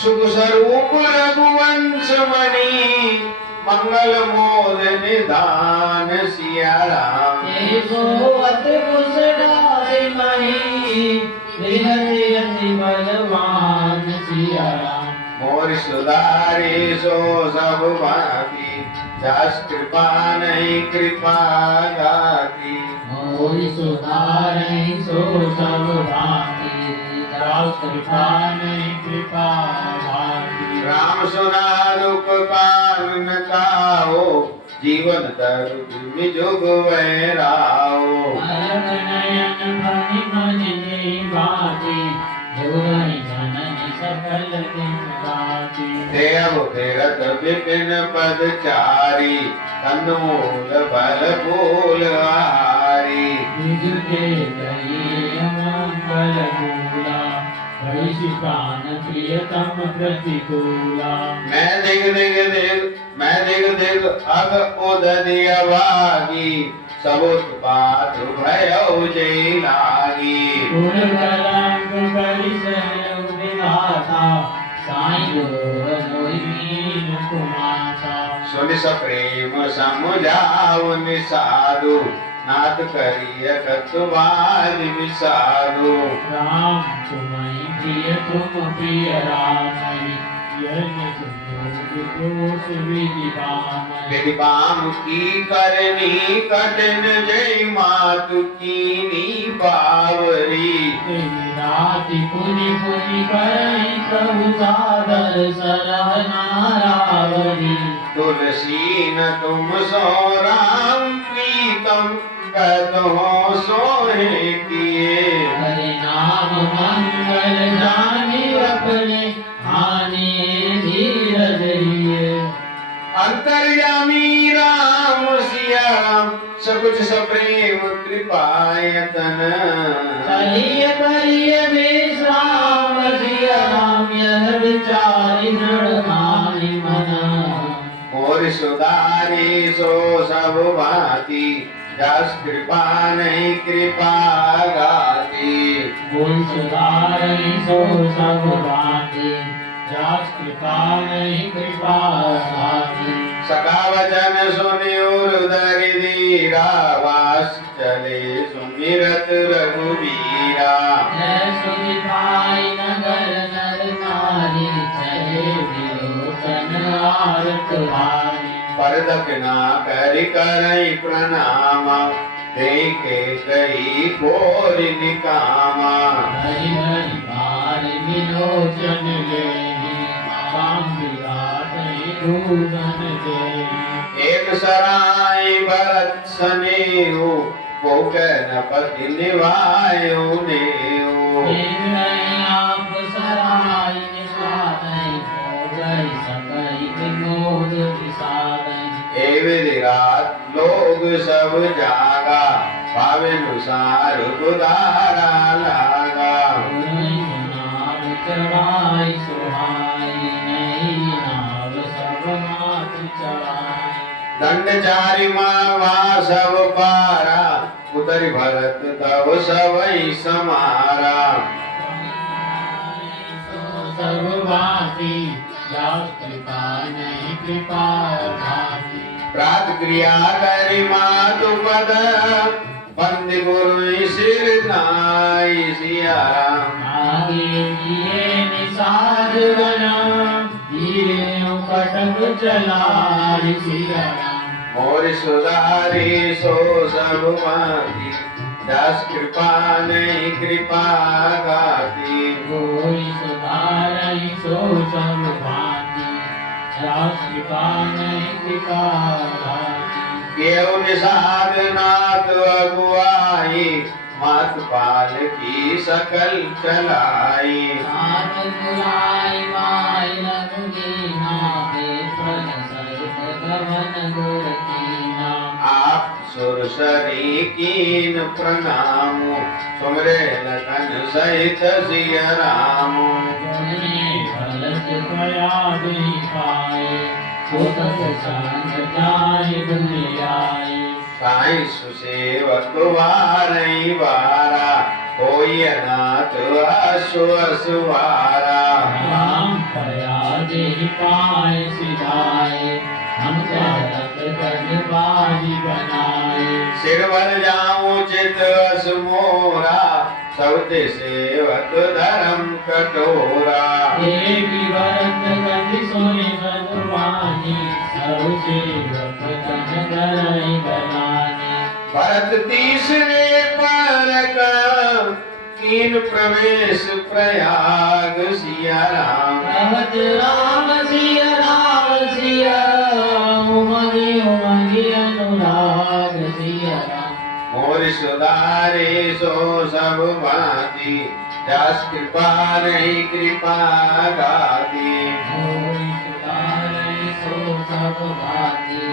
सुख स्वरूप रघुवंश मणि मंगल मोद निधान सिया राम बलवान सिया राम मोर सुधारे सो सब भांति जस कृपा नहीं कृपा गाती मोरी सुधारै सो सब भांति दास कृपा नहीं कृपा भांति राम सुना दुख कारण काओ जीवन तरु जुग वैराओ अलग नयन भनि भनि दे भांति जोगनि जननि सकल दिन राति देव तीरथ विपिन पद चारी कंदमूल बल फूल आहारी विजुते करिय मंगल मूला भैषि प्राण प्रियतम प्रतिकूला मैं दिग दिग अग उदधि अभागी सब उत्पात भयउ जय लागी गुण कलंक करि सहु विधाता साईं लोर मोहिनी कुमाता सुनि सप्रेम समुझाउ निसाधु नाथ करिय कतुवाल विसाधु राम तुम्हारी प्रिय तुम प्रिय राम यज्ञ दोष विधि विधि बाम की करनी कठिन जय मातु कीनी बावरी राति पुनि पुनि करई प्रभु सादर सरह नारावरी तुलसी न तुम सो राम प्रीतम कदहो सोहे किए हरि नाम मंगल जानी अपने हानि धीरज लिए अंतर्यामी राम सिया राम सकुच सप्रेम कृपायतन कलिय कलिय विश्राम सिया राम यह विचारि दृढ़ मानि मन मोर सुधारी सो सब भांति जस कृपा नहीं कृपा गाती बोल सुधारि सो सब भांति जस कृपा नहीं कृपा गाती सका वचन सुनि उर्धरि धीरा वास चले सुमिरत रघुवीरा जय सुनि पाई नगर नर नारी चले विलोचन आरत भारी परदकना करि करई प्रणाम देखे कई घोर निकामा हरि हरि बार विलोचन लेहि राम विराट दूधन देहि एक सराय भरत सनेहु पोकन पति निभायो नेहु एक नहीं आप सराय निभाई हो गई सकई विमोद विसारई ए विधिरात लोग सब जागा भावेनुसार गुदारा लागा नाव चढ़ाई सुहाई नहीं नाव सब मात चढ़ाई दंडचारी मावा सब पारा उतरि भरत तव सबई समारा सर्ववासी कृपा नहीं कृपा भाती प्रात क्रिया करि मातु पद बंद गुरु सिर नाई सिया राम आगे दिए निषाद गना दिए कटक चलाई सिया राम मोर सुधारी सो सब माती दास कृपा नहीं कृपा गाती गोरी सुधारई सो सब भांति दास कृपा नहीं कृपा भाती केव निषाद नाथ अगुआई मात पाल की सकल चलाई नाथ बुलाई माय लगीना बेप्रन सर्व गवन गुर कीना आप सुरसरी कीन प्रणाम सुमरे लखन सहित सिया राम जने भलत भया भी पाए होतक संग जाय दुनियाए साई सुसेवक वारई वारा होई अनाथ असुवारा राम भया देहि पाए सिधाए हम करत गज बाजी बनाए सिरवर जाऊं चित अस मोरा सौते सेवक धर्म कटोरा देवी भरत गति सोने भगवानी सर्व सेवक तन करई गलानी भरत तीसरे पर कीन प्रवेश प्रयाग सिया राम कहत राम सिया उमंगी अनुराग सिया राम मोर सुधारे सो सब भांति दास कृपा नहीं कृपा गाती मोहि सुधारै सो सब भांति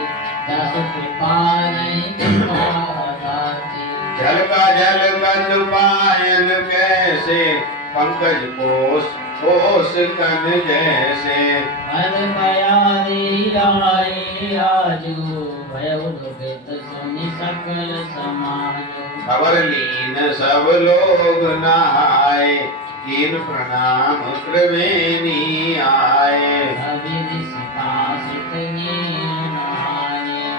दास कृपा नहीं कृपा दाती जल का जल कंद पायन कैसे पंकज कोस कन जैसे मन भयारी आई आजू भयउ दुखित सुनि सकल समाजो खबर लीन सब लोग नहाए कीन प्रणाम त्रिवेणी आए अभी सिपासित नीन नहाए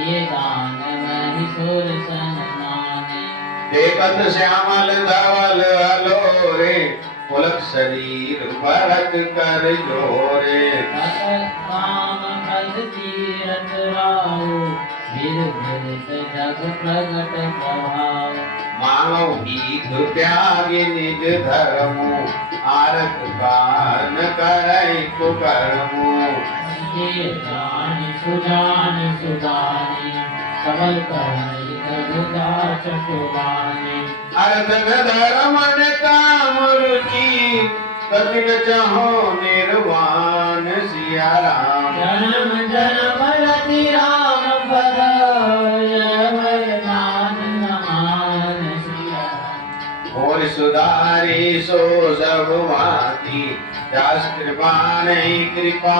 ये दान महि सुर सन्माने देखत श्यामल धवल अलोरे पुलक शरीर भरत कर जोरे काम फल तीरथ राहु वीर विदित जग प्रगट प्रभाव मानव भीख त्यागी निज धर्मु आरत कान करई कुकर्मु ये जानि सुजानि सुदानि सबल करई करुणा चतुरानि अर्धन धर्म न काम रुचि कति न चाहो निर्वाण सिया राम जन्म जन्म रति राम पद जय नाम नमान सिया और सुधारी सो सब भांति दास कृपा नहीं कृपा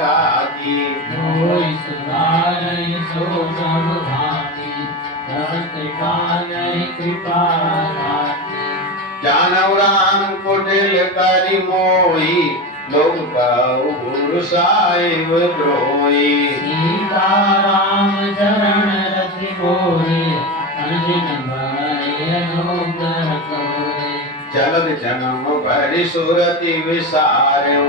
गाती कोई सुधारै सो सब भांति दास कृपा नहीं कृपा दाती जानव राम कुटिल करि मोही लोग कहु गुरु साहिब द्रोही सीता राम चरण रति मोहि अंजन बड़ाई अनुग्रह कोरे जलद जन्म भरि सुरति विसार्यो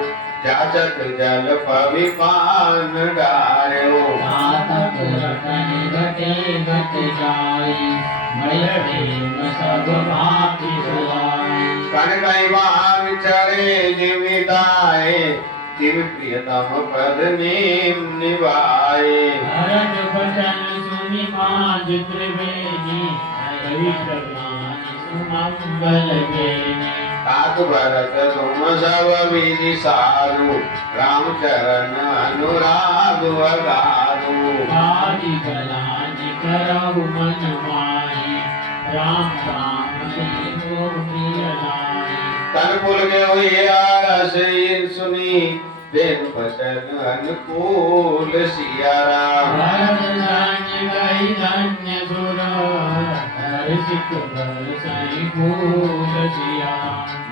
जाचत जल पविपान डार्यो जातक रतन घटे घट जाई मय प्रेम सब भांति सुहाई कन कैवान चरे निविदाए दिव प्रियतम पद नेम निभाए भरत बचन सुनि मांझ त्रिवेणी हरि प्रज्ञान सुमंगल बेनी तात भरत तुम सब विधि साधु रामचरण अनुराग अगाधु आदि कलानि करहु मन माही राम राम सियो प्रिय लाई तन पुल के हुए आरस सुनी बेन बचन अनुकूल सिया राम भरत धन्य गई धन्य सुर हर्षित बरसई फूल सिया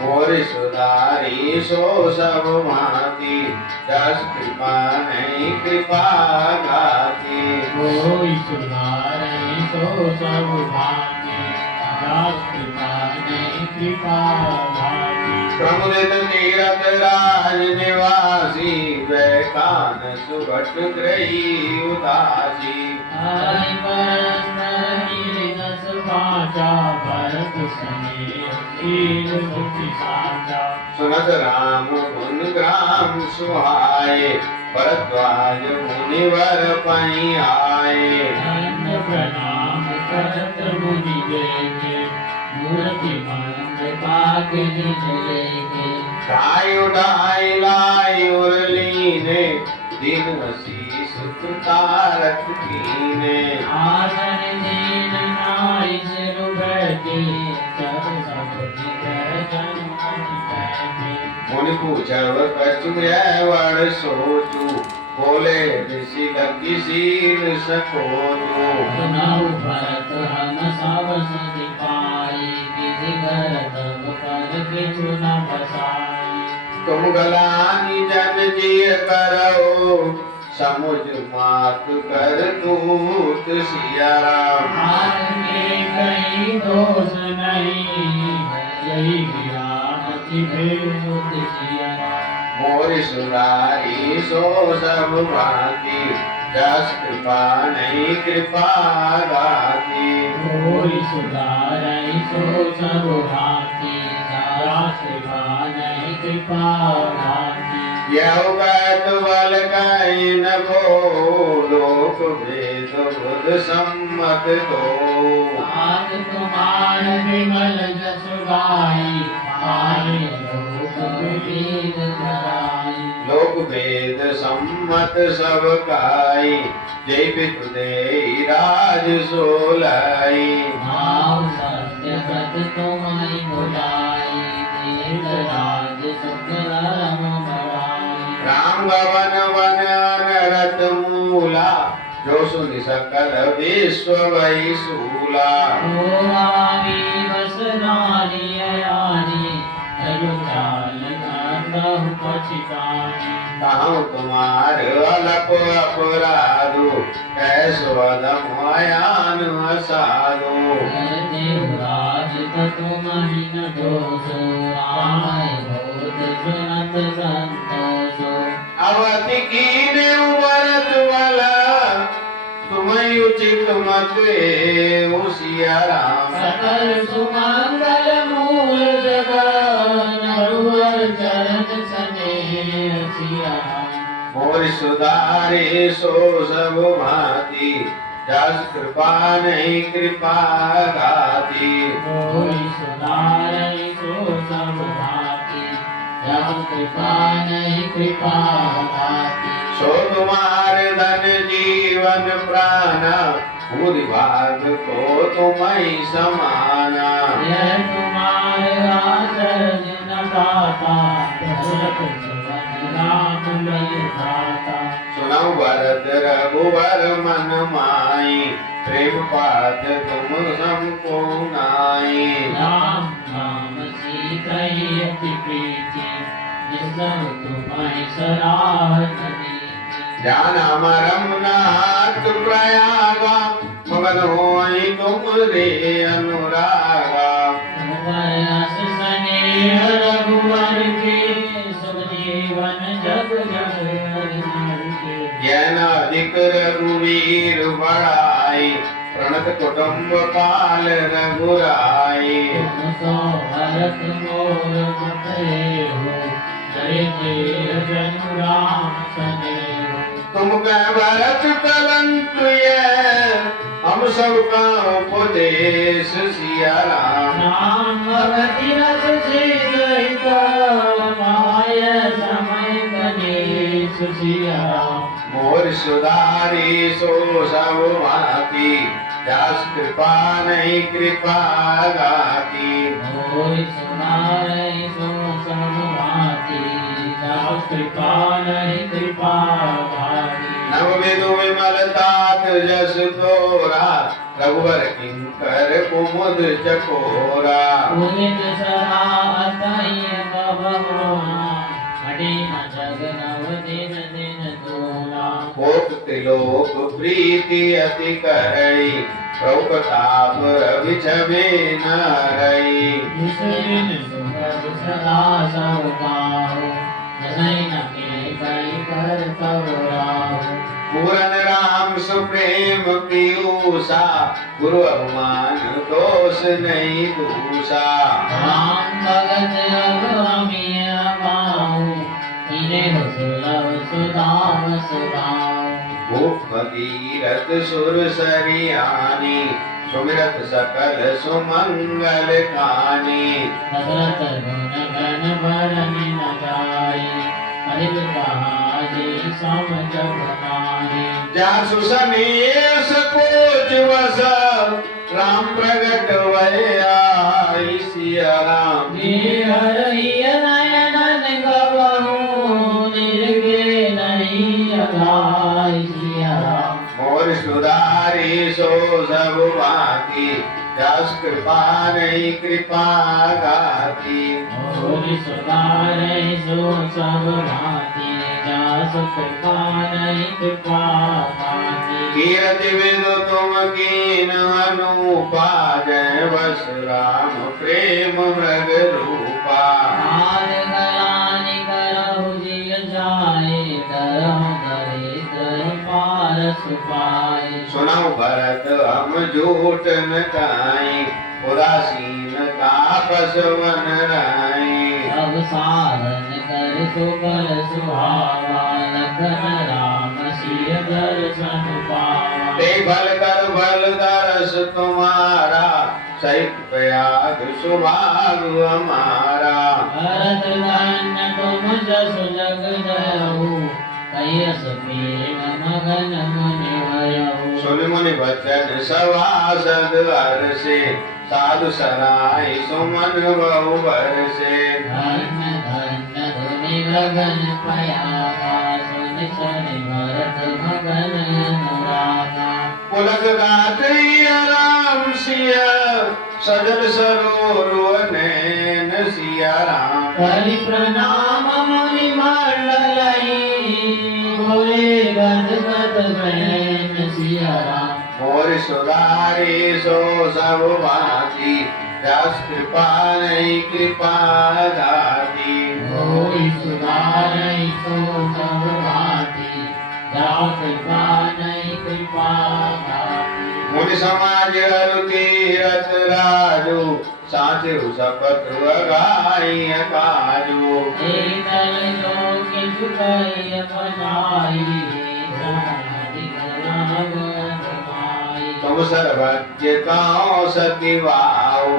मोर सुधारी सो सब माती दस कृपा नहीं कृपा गाती कोई सुधारै सो सब भांति दास कृपा नहीं कृपा भांति प्रमुदित तीरथ राज निवासी वैकान सुभट ग्रही उदासी आई परस्पर नीरस पाचा भरत सने शील मुक्ति साचा सुनत राम गुण ग्राम सुहाए भरद्वाज मुनिवर पई आए धन्य प्रणाम करत मुनि देखे मूर्ति मंद पाक निज लेखे ठाई उठाई लाई उरलीने दिन शीस तारक कीने आसन दीन नाई सिर बैठे सब सब निकर जन मति बैठे मुनि पूछव कछु वड़ सोचू बोले ऋषि लगी शील सकोचू सुनाऊ भरत हम सब सुनि पाई विधि कर तब कर किछु न बसाई तुम गलानी जन जिय करो समुझ मात कर दूत सिया राम आगे कहीं दोष नहीं यही विरामति भेद सिया मोर सुरारी सो सब भांति जस कृपा नहीं कृपा गाती कोई सुधारै सो सब भांति दास कृपा नहीं कृपा भांति यह कहत बल कहीं न को लोक भेद बुध सम्मत दो आज तुम्हार विमल जस गाई आए लोक विवेक धराई लोक भेद सम्मत सब काई जय पितु दे राज सोलाई भाव सत्य व्रत तुम्हारी बुलाई देव राज सुख रम बड़ाई राम भवन वन अनरत मूला जो सुनि सकल विश्व वही सूला ओ आवी बस नारी अयारी अयो चाल कांदहु पछितानी ताहु तुम्हार अलप अपराधु कैसो अदम अयान असाधु देवराज तुम्हारी न दोष आय बहुत सुनत संतोषो अवति कीने उबरत वाला तुम्हें उचित मत उसिया राम सकल सुमंगल मूल जगन नरुवर चरण स्नेह सिया मोर सुधारे सो सब भांति जस कृपा नहीं कृपा गाती कोई सुधारै सो सब भांति जब कृपा नहीं कृपा भांति सो तुम्हारे धन जीवन प्राण पूरी भाग को तुम्हें समाना यह तुम्हारे आचरण न दाता दशरथ सुवन राम लय भ्राता सुनौ भरत रघुवर मन माई प्रेम पात तुम हमको नाई राम नाम सीकहि अति प्रीति निसम तुम्हारी सराहत जाना मरम नाथ प्रयागा मगन होई तुम रे अनुरागा तुम्हारे अस स्नेह रघुवर के सब जीवन ज्ञान अधिक रघुवीर बड़ाई प्रणत कुटुंब काल रघुराई भरत मोर राम तुम कह भरत कलंक हम सबका उपदेश सिया राम राम भगति रस श्री माय समय गणेश सिया राम मोर सुधारी सो सब भांति दास कृपा नहीं कृपा गाती मोर सुनारे सो सब भांति दास कृपा नहीं कृपा भांति नव विदु विमल तात जस तोरा रघुवर किंकर कुमुद चकोरा पुनित सराहत अडीन जग नव दिन दिन तोला भोग त्रिलोक प्रीति अति करई प्रभुताप रवि छबे न रई जिसने सुखद सदा सब पाओ जसई न के कई कर तब राहो पूरन राम सुप्रेम पीयूषा गुरु अभिमान दोष नहीं दूषा राम भगत अगमिय पाऊ इन्हें सुलभ सुदाम सुदाऊ भूप भगीरथ सुर सरियानी सुमिरत सकल सुमंगल खानी दशरथ गुण गण बरनि न जाई अधिक कहा जी सम जग नाई जासु सनेस कोच वस राम प्रगट भय सिया राम हरिय नयन गबहु निर्गे नहीं अगाई सिया राम मोर सुधारी सो सब भांति जस कृपा नहीं कृपा गाती और सुधारे सो सब भांति जास कृपा नहीं कृपा भांति कीरति विदु तुम कीन अनुपा जय बस राम प्रेम मृग रूपा हार गलानि करहु जिय जाए धरहु दरिद्र पारस पाए सुनौ भरत हम झूठ न काई उदासीन तापस वन राई अब साधन कर सुबल सुहावा लखन राम सिय दर्शन पावा ते भल कर भल दरस तुम्हारा सहित प्रयाग सुभाग हमारा भरत धन्य तुम जस जग जयहु कैयस प्रेम मगन मुनि भयहु सुन मुनि बचन सभासद हर्षे साधु सराय सुमन बहु बरसे धन्य धन्य धुनि गगन पयागा सुनि सुनि भरत मगन अनुरागा पुलक गात्री राम सिया सजल सरोवर नैन सिया राम करि प्रणाम मुनि मंडलहि बोले गद गद बहन सिया राम मोर सुधारी सो सब भांति जस कृपा नहीं कृपा गाती होई सुधारै सो सब भांति जाओ कृपा नहीं कृपा भांति मुनि समाज हरु तीरथ राजू साचु सपत गाय काजू एकल लोक सुखय अपनाई समाधि गलाग समाई तुम सर्वज्ञ काओ सती वाओ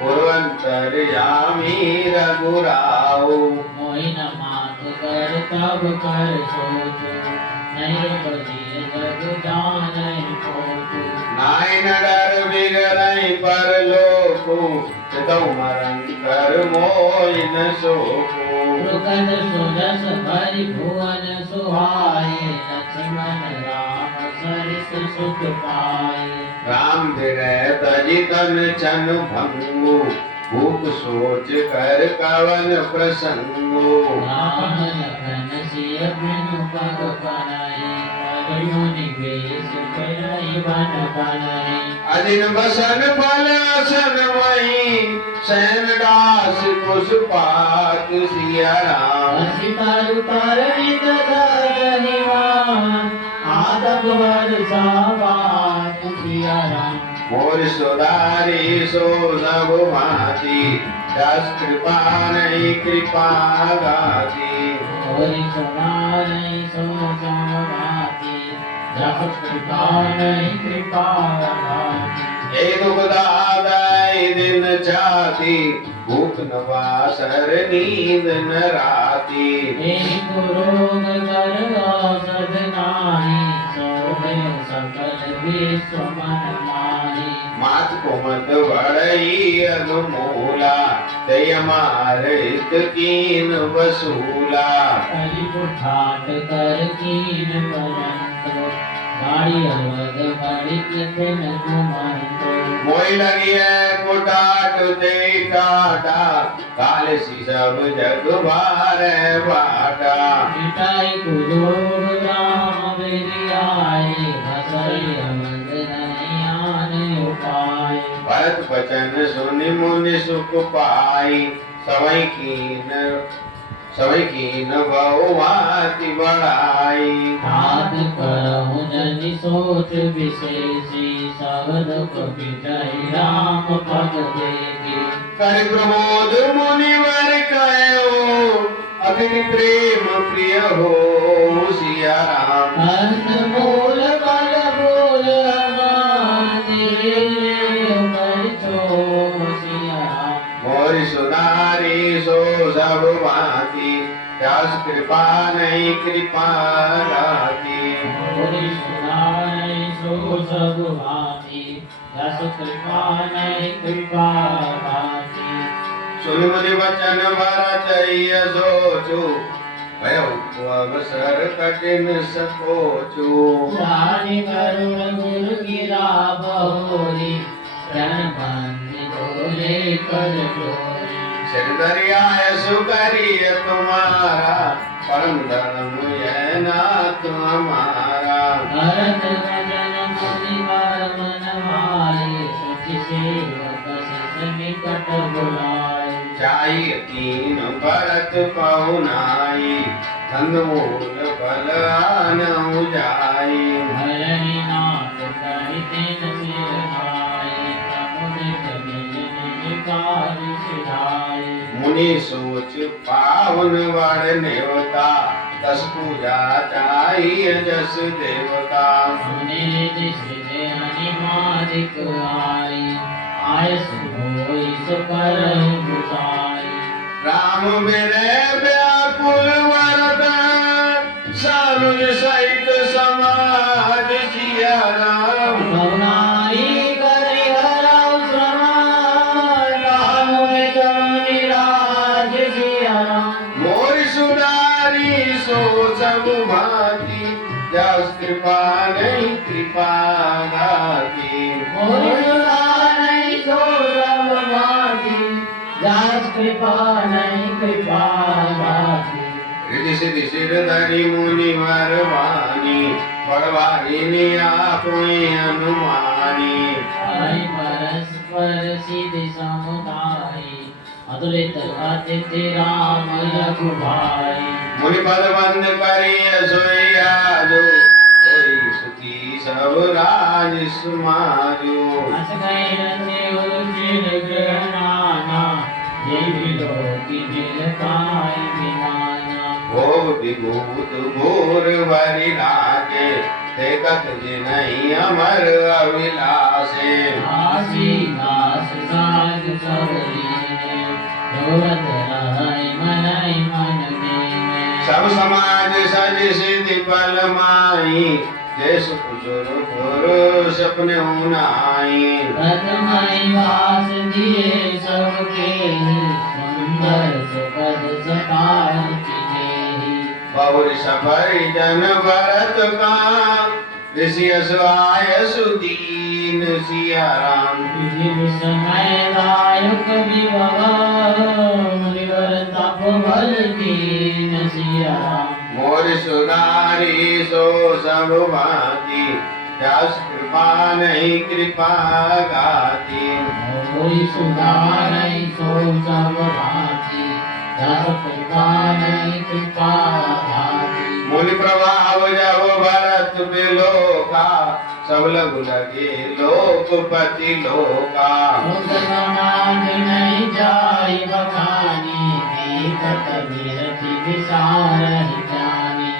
पूर्वंतर यामी रघुराओ मोहि न मात कर तब कर सोचो नहीं बजिय जग जानहि पोचो नाइन डर बिगड़ई पर लोको तौ मरण कर मोहि न सोको रुकन सुरस भरि भुवन सुहाए लक्ष्मण राम सरिस सुख पाए राम विरह तजि तन छन भंगु भूप सोच कर कवन प्रसंगो राम लखन सिय बिनु पग बनाई मुनि बेस करई बन बनाई अजिन बसन फल असन वही सैन दास पुष्पात सिया राम सीता उतारणी धनिवान आदब वर्षा बात सिया राम मोर सुधारी सो सब भांति जस कृपा नहीं कृपा गाती मोर सुधारी सो सब भांति जस कृपा नहीं कृपा गाती ए दुख दादाई दिन जाती भूख नवासर नींद न राती एक रोग कर औषध नाही सोहे सकल विश्व मन माही मात को मत बढ़ई अनुमूला दय मार हित कीन वसूला कली ठाट कर कीन परंतो गाड़ी अवध बड़ी कितन कुमंतो मोई लगी है कुटाट दे टाटा काल सी सब जग भार बाटा मिटाई कुलोग राम बिरियाए भसई अवध नहीं आने उपाय भरत बचन सुनि मुनि सुख पाई सवई कीन बहुमाति बढ़ाई तात करहु जनि सोच विशेषी सबद कपि जय राम पद देगी कर प्रमोद मुनिवर कहो अग्नि प्रेम प्रिय हो सिया राम अंत मूल बल बोल सिया मोर सुनारी सो सब भांति त्यास कृपा नहीं कृपा राती मोरी सुनाई सो सब भांति जस कृपा नहीं कृपा भांति सुन मुनि वचन भरत सोचू भयो अवसर कठिन सकोचू रानी करुण गुरु गिरा बहोरी शरण बंदी बोले कर जोरी सिर दरियाय सुकरिय तुम्हारा परम धर्म यह नाथ हमारा भरत वचन मुनि वर मन भाए सचि सेवक शिष निकट बुलाए चाहिए तीन भरत पहुनाई कंदमूल फल आनऊ जाई हरि नाथ करितेन सिर भाए प्रमुदित निज निज कार्य सिधाए मुनि सोच पावन वर नेवता दस पूजा चाहिए जस देवता सुने दिशे अनिमादिक आई आय सुहोई सुकर बुझाई राम मेरे व्याकुल वरद सानुज सहित समाज सिया राम करुणाई करि हरौ श्रवण राम में जमनि राज सिया राम मोर सुनारी सो सब भांति जस कृपा नहीं कृपा गाती मोर नहीं सो सब भांति जस कृपा नहीं कृपा भांति रिधि सिद्धि सिर धरि मुनि वर वाणी पड़वारी आपुई अनुमानी हरि परस्पर सिद्धि समुदायी अतुलित अतिथि राम रघुभाई मुनि पद बंद करिय सोया जो होई सुखी सब राज समाजो अस गए रचे उर्जिन ग्रहणाना ये विलोकी मिल पाई विमाना भोग विभूत भोर वरि लागे देखत जिनहि अमर अभिलाषे आसी दास साज सब लीने जोरत रहै मनहि मन दीने सब समाज सज सिद्धि पल माई जय सुख गुरु सपने नाई रतमय वास दिए सबके सुंदर सुखद सकार चिन्हेहि बहुर सफर जन भरत का ऋषि असवाय सुदीन सिया राम विधि विस्मय दायक विभव मुनिवर तप बल दीन सिया राम मोर सुधारी सो सब भांति जस कृपा नहीं कृपा गाती कोई सुधारै सो सब भांति, जस कृपा नहीं कृपा भांति। मुनि प्रभाव जब भरत बिलोका, सब लघु लगे लोकपति लोका। मुसलमान नहीं जाय बखानी, देखत बिरति विसारहि जानी।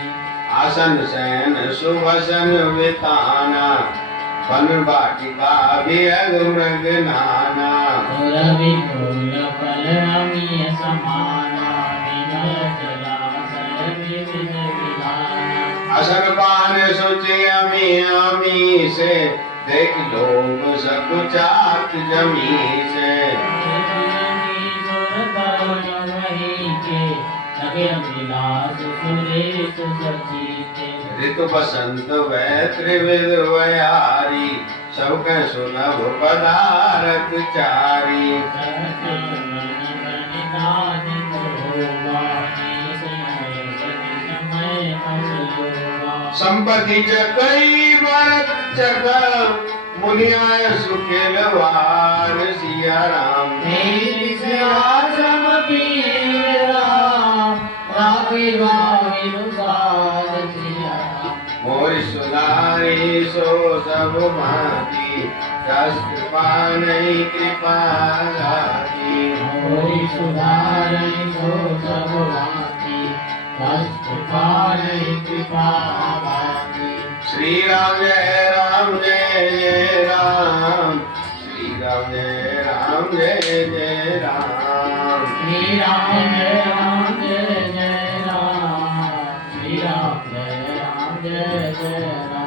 आसन शयन सुवसन विताना, वन वाटिका विहग मृग नाना। रवि फूल फल रमिय समाना, विमल जलाशय विविध विधाना। असन पान सुचि अमी अमी से, देख लोग सकुचात जमी से। ऋतु बसंत वै त्रिविध वयारी, सबके सुनभ पदारथ चारी। संपत्ति जकई भरत जग, मुनियाय सुखेलवार सिया राम। मोरि सुधारी सो सब भांति, जस कृपा नहीं कृपा दाती। मोरि सुधारै सो सब भांति, जस कृपा नहीं कृपा भांति। श्री राम जय राम जय जय राम, श्री राम जय राम जय जय राम। श्री राम जय राम जय जय राम, श्री राम जय राम जय जय राम।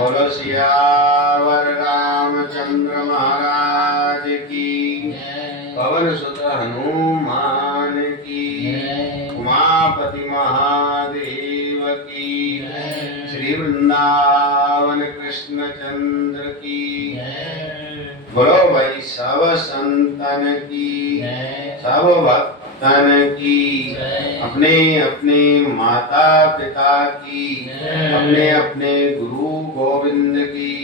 बोलो सियावर रामचंद्र महाराज की, जय। पवन सुत हनुमान की, जय। उमापति महादेव की, जय। श्री वृंदावन कृष्ण चंद्र की। जय। बोलो भाई सब संतन की, जय। सब भक्तन की, जय। अपने अपने माता पिता की, जय। अपने अपने गुरु गोविंद की,